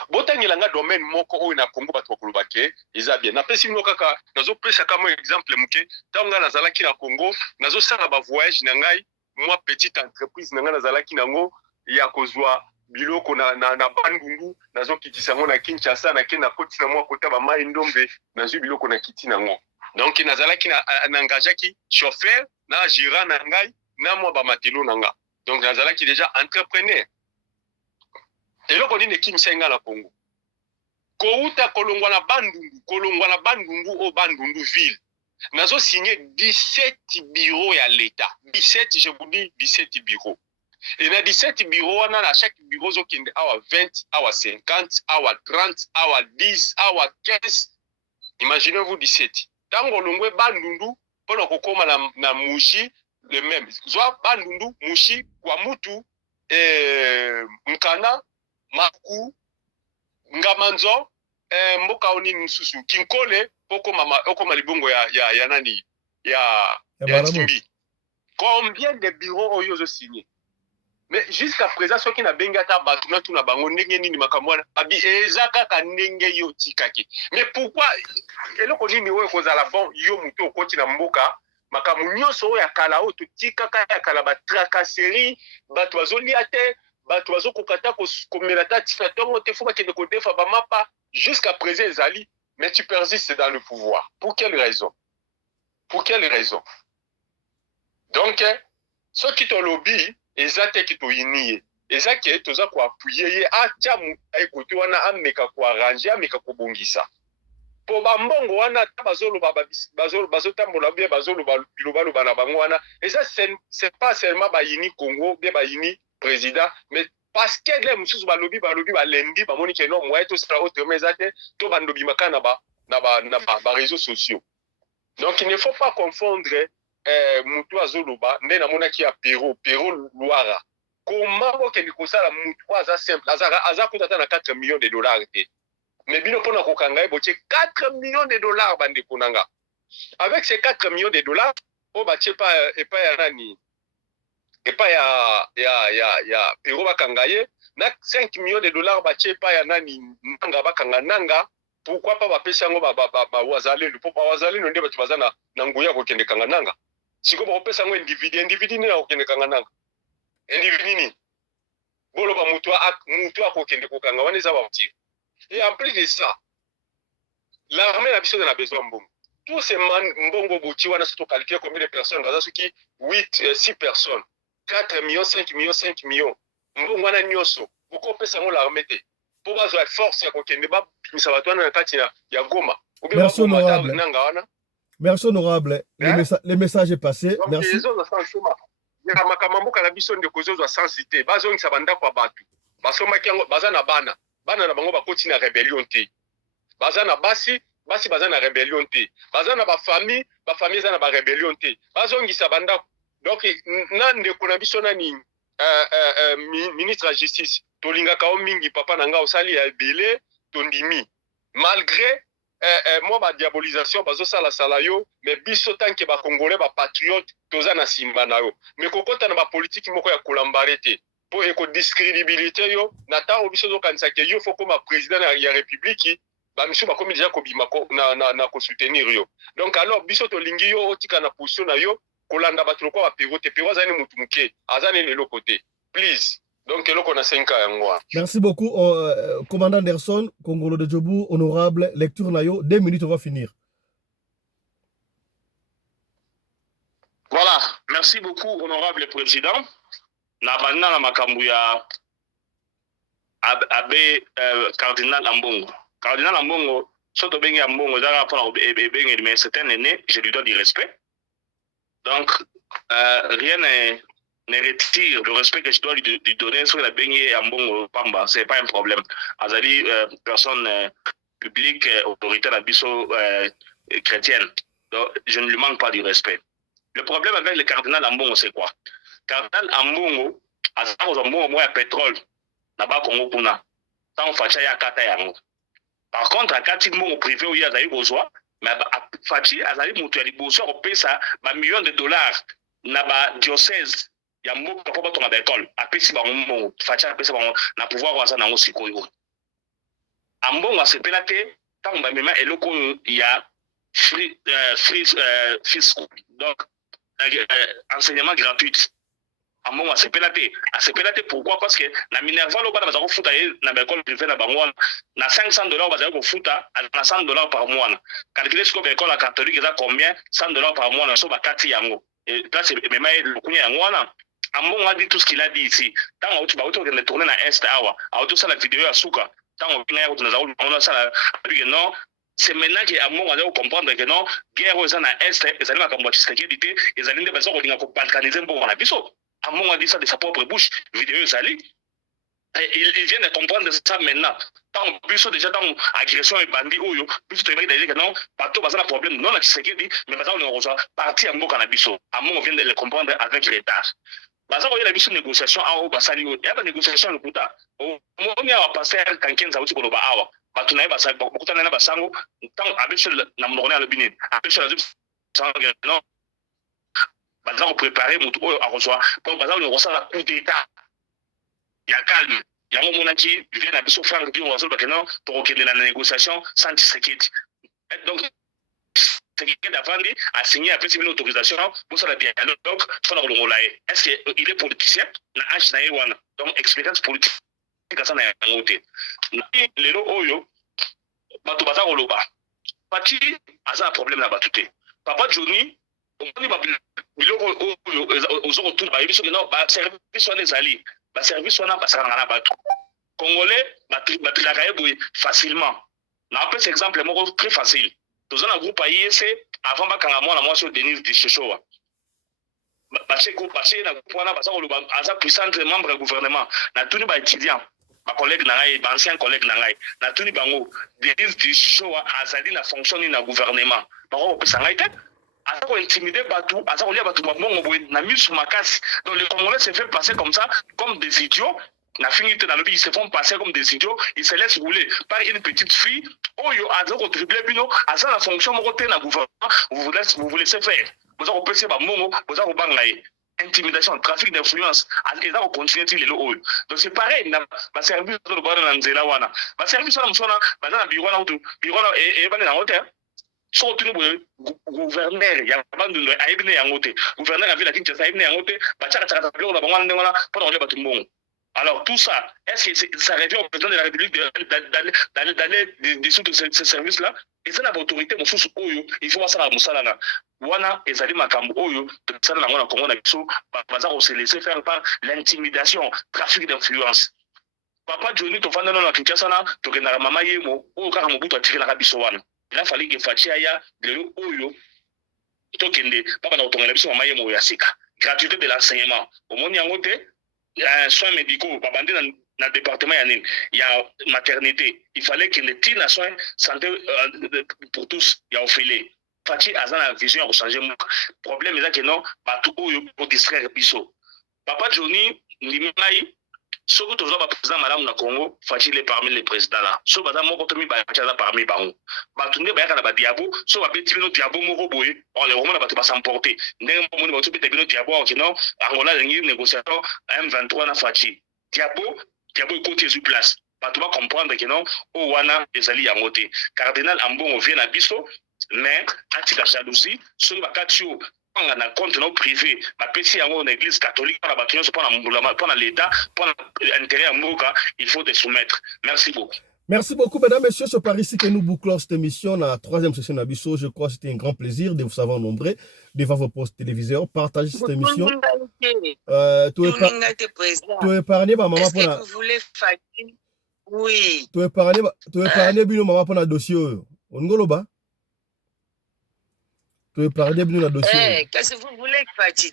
Botangilanga domaine moko oyo na Congo bato bakoloba ke eza bien. Napesi bino kaka nazo pesa kama exemple muke tanga nazalaki na Congo nazo sala ba voyage na ngai moi petite entreprise na ngai nazalaki nango ya kozwa biloko na Bandundu nazo kitisa ngo na Kinshasa na ke na koti na moi kota ba mai ndombe nazo biloko na kiti nango. Donc nazalaki na engagaki chauffeur na gérant na ngai na moi ba matelo na nga. Donc nazalaki déjà entrepreneur. Et là, on dit que Kinsenga na Congo. Kouta kolongwa na Bandundu au Bandundu ville. Nazo signé 17 bureaux à l'État. 17, je vous dis 17 bureaux. Et dans 17 bureaux, on a chaque bureau qui est à 20, à 50, à 30, à 10, à 15. Imaginez-vous 17. Dans le Bandundu, pendant qu'on commence na Mushi, le même. Soit Bandundu, Mushi, Kwamutu, Mkana, Maku, Ngamanzo, mboka oni msusu, Kinkole, oko malibongo ya nani, ya Timbi. Combien de bureaux ont yo signé? Mais jusqu'à présent, ceux qui n'a bengata batuna tuna bango ndenge nini makamwana, abi ezaka ka ndenge yo tikaki. Mais pourquoi eloko nini oyo kozala bon yo muto okoti na mboka? Makamu nyonso ya kala o to tikaka ya kala ba tracasserie, bato bazolia te. Bato bazo kokata komela ta tongo te fo bakende kodefa ba mapa jusqu'à présent ezali, mais tu persistes dans le pouvoir. Pour quelle raison? Pour quelle raison? Donc ce qui te lobby ezate ki to yiniye ezake toza ko appuyer ye acha mu ekoto wana ameka ko arranger ameka ko bongisa po ba mbongo wana bazolo bazotambola bien bazolo biloba na bango wana eza c'est pas seulement ba yini Congo bien ba yini président, mais parce que les mususu balobi balembi bamoni ke non moyen to sera autre mais ate to bandobi makana ba réseaux sociaux. Donc il ne faut pas confondre mutu azoloba nde na mona ki a Pero Loira. Comment bo ke likosala mutu aza simple aza kutata na 4 millions de dollars te. Mais bino pona kokanga boche 4 millions de dollars bande konanga. Avec ces 4 millions de dollars, o ba chepa et pas ya nani et pas ya Pero bakangaye na 5 millions de dollars ba chepa ya nani nanga bakanga nanga. Pourquoi pas bapesa ngo ba wazalelu po ba wazalelu nde batu bazana na nguya ko kende kanga nanga. Siko ba pesa ngo individu ni na ko kende kanga nanga. Individu ni bolo ba mutu ko kende ko kanga wana za ba mti. Et en plus de ça, l'armée a besoin de mbongo. Tous ces mbongo bouti wana se to calculer combien de personnes baza soki 6 personnes, 4 millions, 5 millions, 5 millions. Mbongo wana nyoso, boko pesa ngo l'armée te. Pour bazo la force ya kokende ba bimisa bato wana na kati ya Goma. Merci honorable. Merci honorable. Le message est passé. Donc, merci. Ya makamambo kala biso ndeko zozo sensité. Bazo ngisa banda kwa batu. Basoma kiango baza na bana. Bana na bango bakoti na rebellion te. Baza na basi basi baza na rébellion te baza na bafamille eza na barébellion te bazongisa bandako donc na ndeko na biso nani ministre ya justice tolingaka o mingi papa na nga osali ya ebele tondimi malgré moi badiabolisation bazosalasala yo mais biso tanke bakongolais bapatriote toza na nsima na yo mais kokota na bapolitiki moko ya kolambare te mpo ekodiscrédibilité yo na ntango biso ozokanisaka yo fo koma président ya république bamisu bakomi deja kobima na kosoutenir yo donc alors biso tolingi yo otika na position na yo kolanda bato lokwa bapero te pero azali mutu moke azali eloko te please donc eloko na 5 ans yango. Merci beaucoup commandant Anderson Kongolo de Djobu, honorable lecture na yo 2 minutes on va finir. Voilà, merci beaucoup honorable président. Na bana na makambu ya abbé cardinal Ambongo. Cardinal Ambongo, surtout bengi Ambongo dara pour bengi mais c'est un aîné, je lui dois du respect. Donc rien ne retire le respect que je dois lui donner sur la bengi Ambongo Pamba, c'est pas un problème. Azali personne publique autorité la biso chrétienne. Donc je ne lui manque pas du respect. Le problème avec le cardinal Ambongo c'est quoi? Cardinal Ambongo azali kozambongo mo ya pétrole na ba Congo kuna tant facha ya kata yango. Par contre akati mbongo privé oyo azali kozwa mais fachi azali mutu ya liboso kopesa ba millions de dollars na ba diocèse ya mboka po batonga ba école apesi bango mbongo facha apesa bango na pouvoir waza nango sikoyo. Ambongo asepela te tant ba mema eloko ya free school donc enseignement gratuit. Ambongo asepela te pourquoi parce que na Minerva lo bana bazako futa na école privée na bango na $500 bazako futa na $100 par mois. Calculer ce que l'école catholique est combien $100 par mois na so bakati yango. Et là c'est même le kunya yango wana. Ambongo a dit tout ce qu'il a dit ici. Tant auto de tourner na est hour, auto ça la vidéo à suka. Tant on vient auto na ça non c'est maintenant que Ambongo a comprendre que non guerre aux na est ezali makambo tshisekedi ezali nde bazako linga ko balkaniser mbongo na biso. Ambongo a dit ça de sa propre bouche, vidéo sali. Il vient de comprendre ça maintenant. Tant plus déjà dans agression et bandit oyo, plus tu veux dire que non, bateau basa na problème non la Tshisekedi, mais basa on reçoit parti en mboka na biso. Ambongo vient de le comprendre avec retard. Basa oyo la biso négociation awo basali oyo, ya ba négociation le kuta. On y a passer kankenza uti koloba awa. Batu na basa bokuta na basango, tant abeso na mnona le binin. Abeso la non. Baza ko préparer mutu oyo akozwa pour baza on reçoit la coup d'état. Ya calme. Yango monaki vient na biso faire dire on va non pour que la négociation sans Tshisekedi. Donc Tshisekedi avandi a signé après une autorisation pour ça la dialogue pour le ngolaye. Est-ce qu'il est politicien na age na yewana. Donc expérience politique ça na ngote. Lelo oyo bato baza koloba. Pati aza problème na batute. Papa Johnny on va biloko aux retours ba yebiso non ba service on les alliés ba service on a pas ça na bato congolais batraka eboy facilement na peu exemple moko très facile tous un groupe IEC avant bakanga mwana mwasi Denis Dishechowa ba cheko passé na groupe wana basa ko aza puissant membre du gouvernement na tuni ba étudiant ba collègue na ngai ba ancien collègue na ngai na tuni bango Denis Dishechowa azali na fonction na gouvernement ba ko pesa ngai te à intimider Batou, à ça Batou donc les Congolais se fait passer comme ça, comme des idiots. La finité dans le pays, ils se font passer comme des idiots, ils se laissent rouler par une petite fille. Oh, yo, à ça, à ça, la fonction, dans gouvernement, vous laissez faire. Vous avez passé par Momo, vous avez bangaye. Intimidation, trafic d'influence, et là, on continue les lois. Donc c'est pareil, ma service de Bananzela, ma service de Msona, Banana Biwana, et Banana Hotel. Surtout gouverneur il y a pas de aibne yangote gouverneur a vu la Kinshasa aibne yangote bachaka chaka tablo na bango ndengona pour enlever batumbo. Alors tout ça est-ce que ça revient au président de la République d'aller dissoudre ce service là et ça l'autorité mususu oyo il faut ça la musalana wana ezali makambo oyo ça na ngona Congo na biso baza ko se laisser faire par l'intimidation trafic d'influence. Papa Johnny to fanda na Kinshasa na to kena mama yemo o kaka mobutu atikela ka biso wana. Il a fallu que Fatia ya de oyo tokende papa na otonga biso mama yemo ya sika gratuité de l'enseignement au monde yangote soins médicaux babande dans le département, il y a maternité. Il fallait qu'il y ait une soins santé pour tous. Il y a Ophélie. Fatih a la vision pour changer. Le problème est que non, pour distraire Bisso. Papa Johnny, Nimaï, ce que tu as président Madame na Congo, Fatih est parmi les présidents là. Ce que tu as parmi les parents. Tu n'es pas un diabo, ce que tu as diabo, on les Romains va s'emporter. N'est-ce pas mon diabo, qui non, Angola, les négociateurs, M23 na Fatih. Diabo côté sur place. Tu vas comprendre que non, Owana est allé à monter. Cardinal Ambon vient à Bisso, mais à la jalousie, sur la catio, on a un compte privé, ma petite en église catholique, pour l'État, pour l'intérêt à Moka, il faut te soumettre. Merci beaucoup. Merci beaucoup, mesdames, messieurs. C'est par ici que nous bouclons cette émission, la troisième session d'Abisso. Je crois que c'était un grand plaisir de vous savoir nombreux devant vos postes téléviseurs. Partagez cette émission. Tu es épargné par maman pour la. Oui. Tu es épargné par maman pour la dossier. Ongoloba. Tu es épargné par la dossier. Qu'est-ce que vous voulez, Fatih?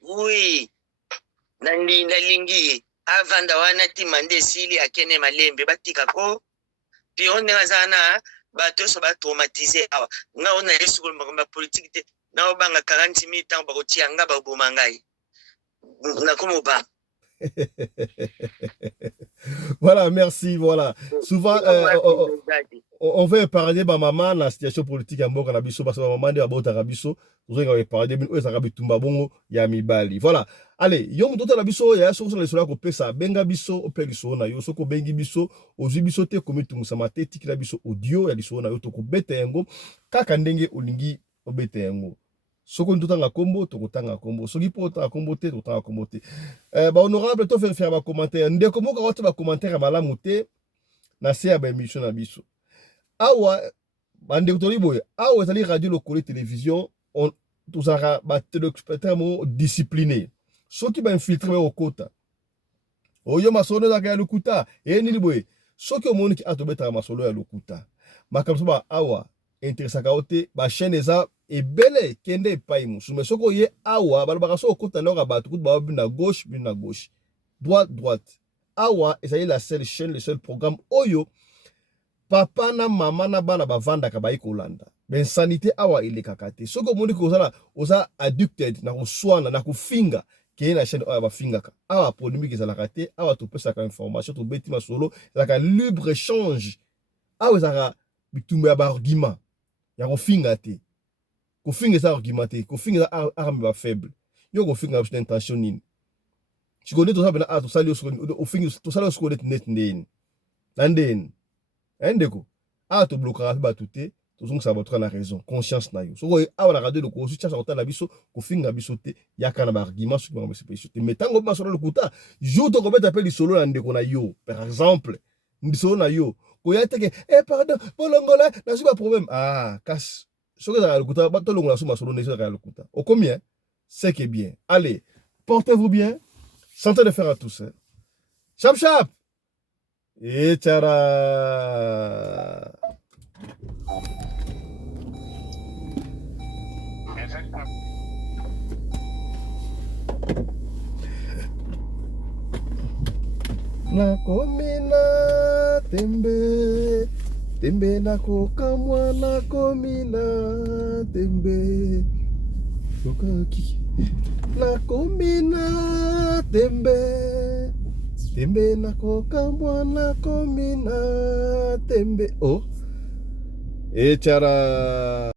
Oui. Nalingi. Avanda wana timande sili akene malembe batika ko pi on ngazana bato so ba traumatiser awa nga ona yesu ko mbamba politique te na obanga 40 000 ans ba ko tianga ba bomangai na komo ba. Voilà, merci, voilà. Souvent, on veut épargner ma maman dans la situation politique à Mboka Nabiso parce que ma maman est à Bota Rabiso. Nous allons épargner, mais nous allons Tumba Bongo, Yami Bali. Voilà. Allez, yom tota Nabiso, il y a sur les sols qu'on peut ça. Benga Biso, au Peliso, na yo, soko Bengi Biso, aux Ubiso, te, comme tout Musamate, Tikla Biso, audio, il y a des sols na yo, toko Betengo, Kakandenge, Olingi, Obetengo. Soko ntutanga kombo tokutanga kombo soki po ta kombo te totanga kombo te ba honorable to faire ba commentaire ndeko moko ka ba commentaire ba lamu te na se ya ba émission na biso awa bande to liboye awa ezali radio lokolo télévision on tozaka ba téléspectateur discipliné soki ba infiltrer au kota oyo masolo za ka lokuta ni liboye soki omoni ki atobeta masolo ya lokuta makamso ba awa intéressaka ote ba chaîne eza ebele kende epai mosusu mais soko ye awa balobaka so okota na bato kutu ba bina gauche droite awa ezali la seule chaîne le seul programme oyo papa na mama na bana bavandaka bayi kolanda ben sanité awa elekaka te soko omoni ko oza addicted na koswana na kofinga keye na chaîne oyo bafingaka awa polémique ezalaka te awa topesaka information tobeti masolo ezalaka libre échange awa ezalaka bitumba ya baargument ya kofinga te kofinga eza argument te kofinga eza arme ba faible yo kofinga na intention nini sikone to sabena to sali ofinga to sali osko net ndeni ndeni ndeko to bloquera ba tuté to zonga sa bato na raison conscience na yo soko awa na radio ko sucha sa otala biso kofinga biso te yaka na ba argument sur ba spécialité te metango ba solo lokuta jour to ko beta pe lisolo na ndeko na yo par exemple ndisolo na yo ko ya teke pardon bolongola na suba problème casse. Ce que vous avez écouté, au combien? C'est que bien. Allez, portez-vous bien. Santé de fer à tous. Chap chap. Et tchara. Nakomina tembe. Tembe na kokamwa na komina tembe kokaki na komina tembe tembe na kokamwa na komina tembe echara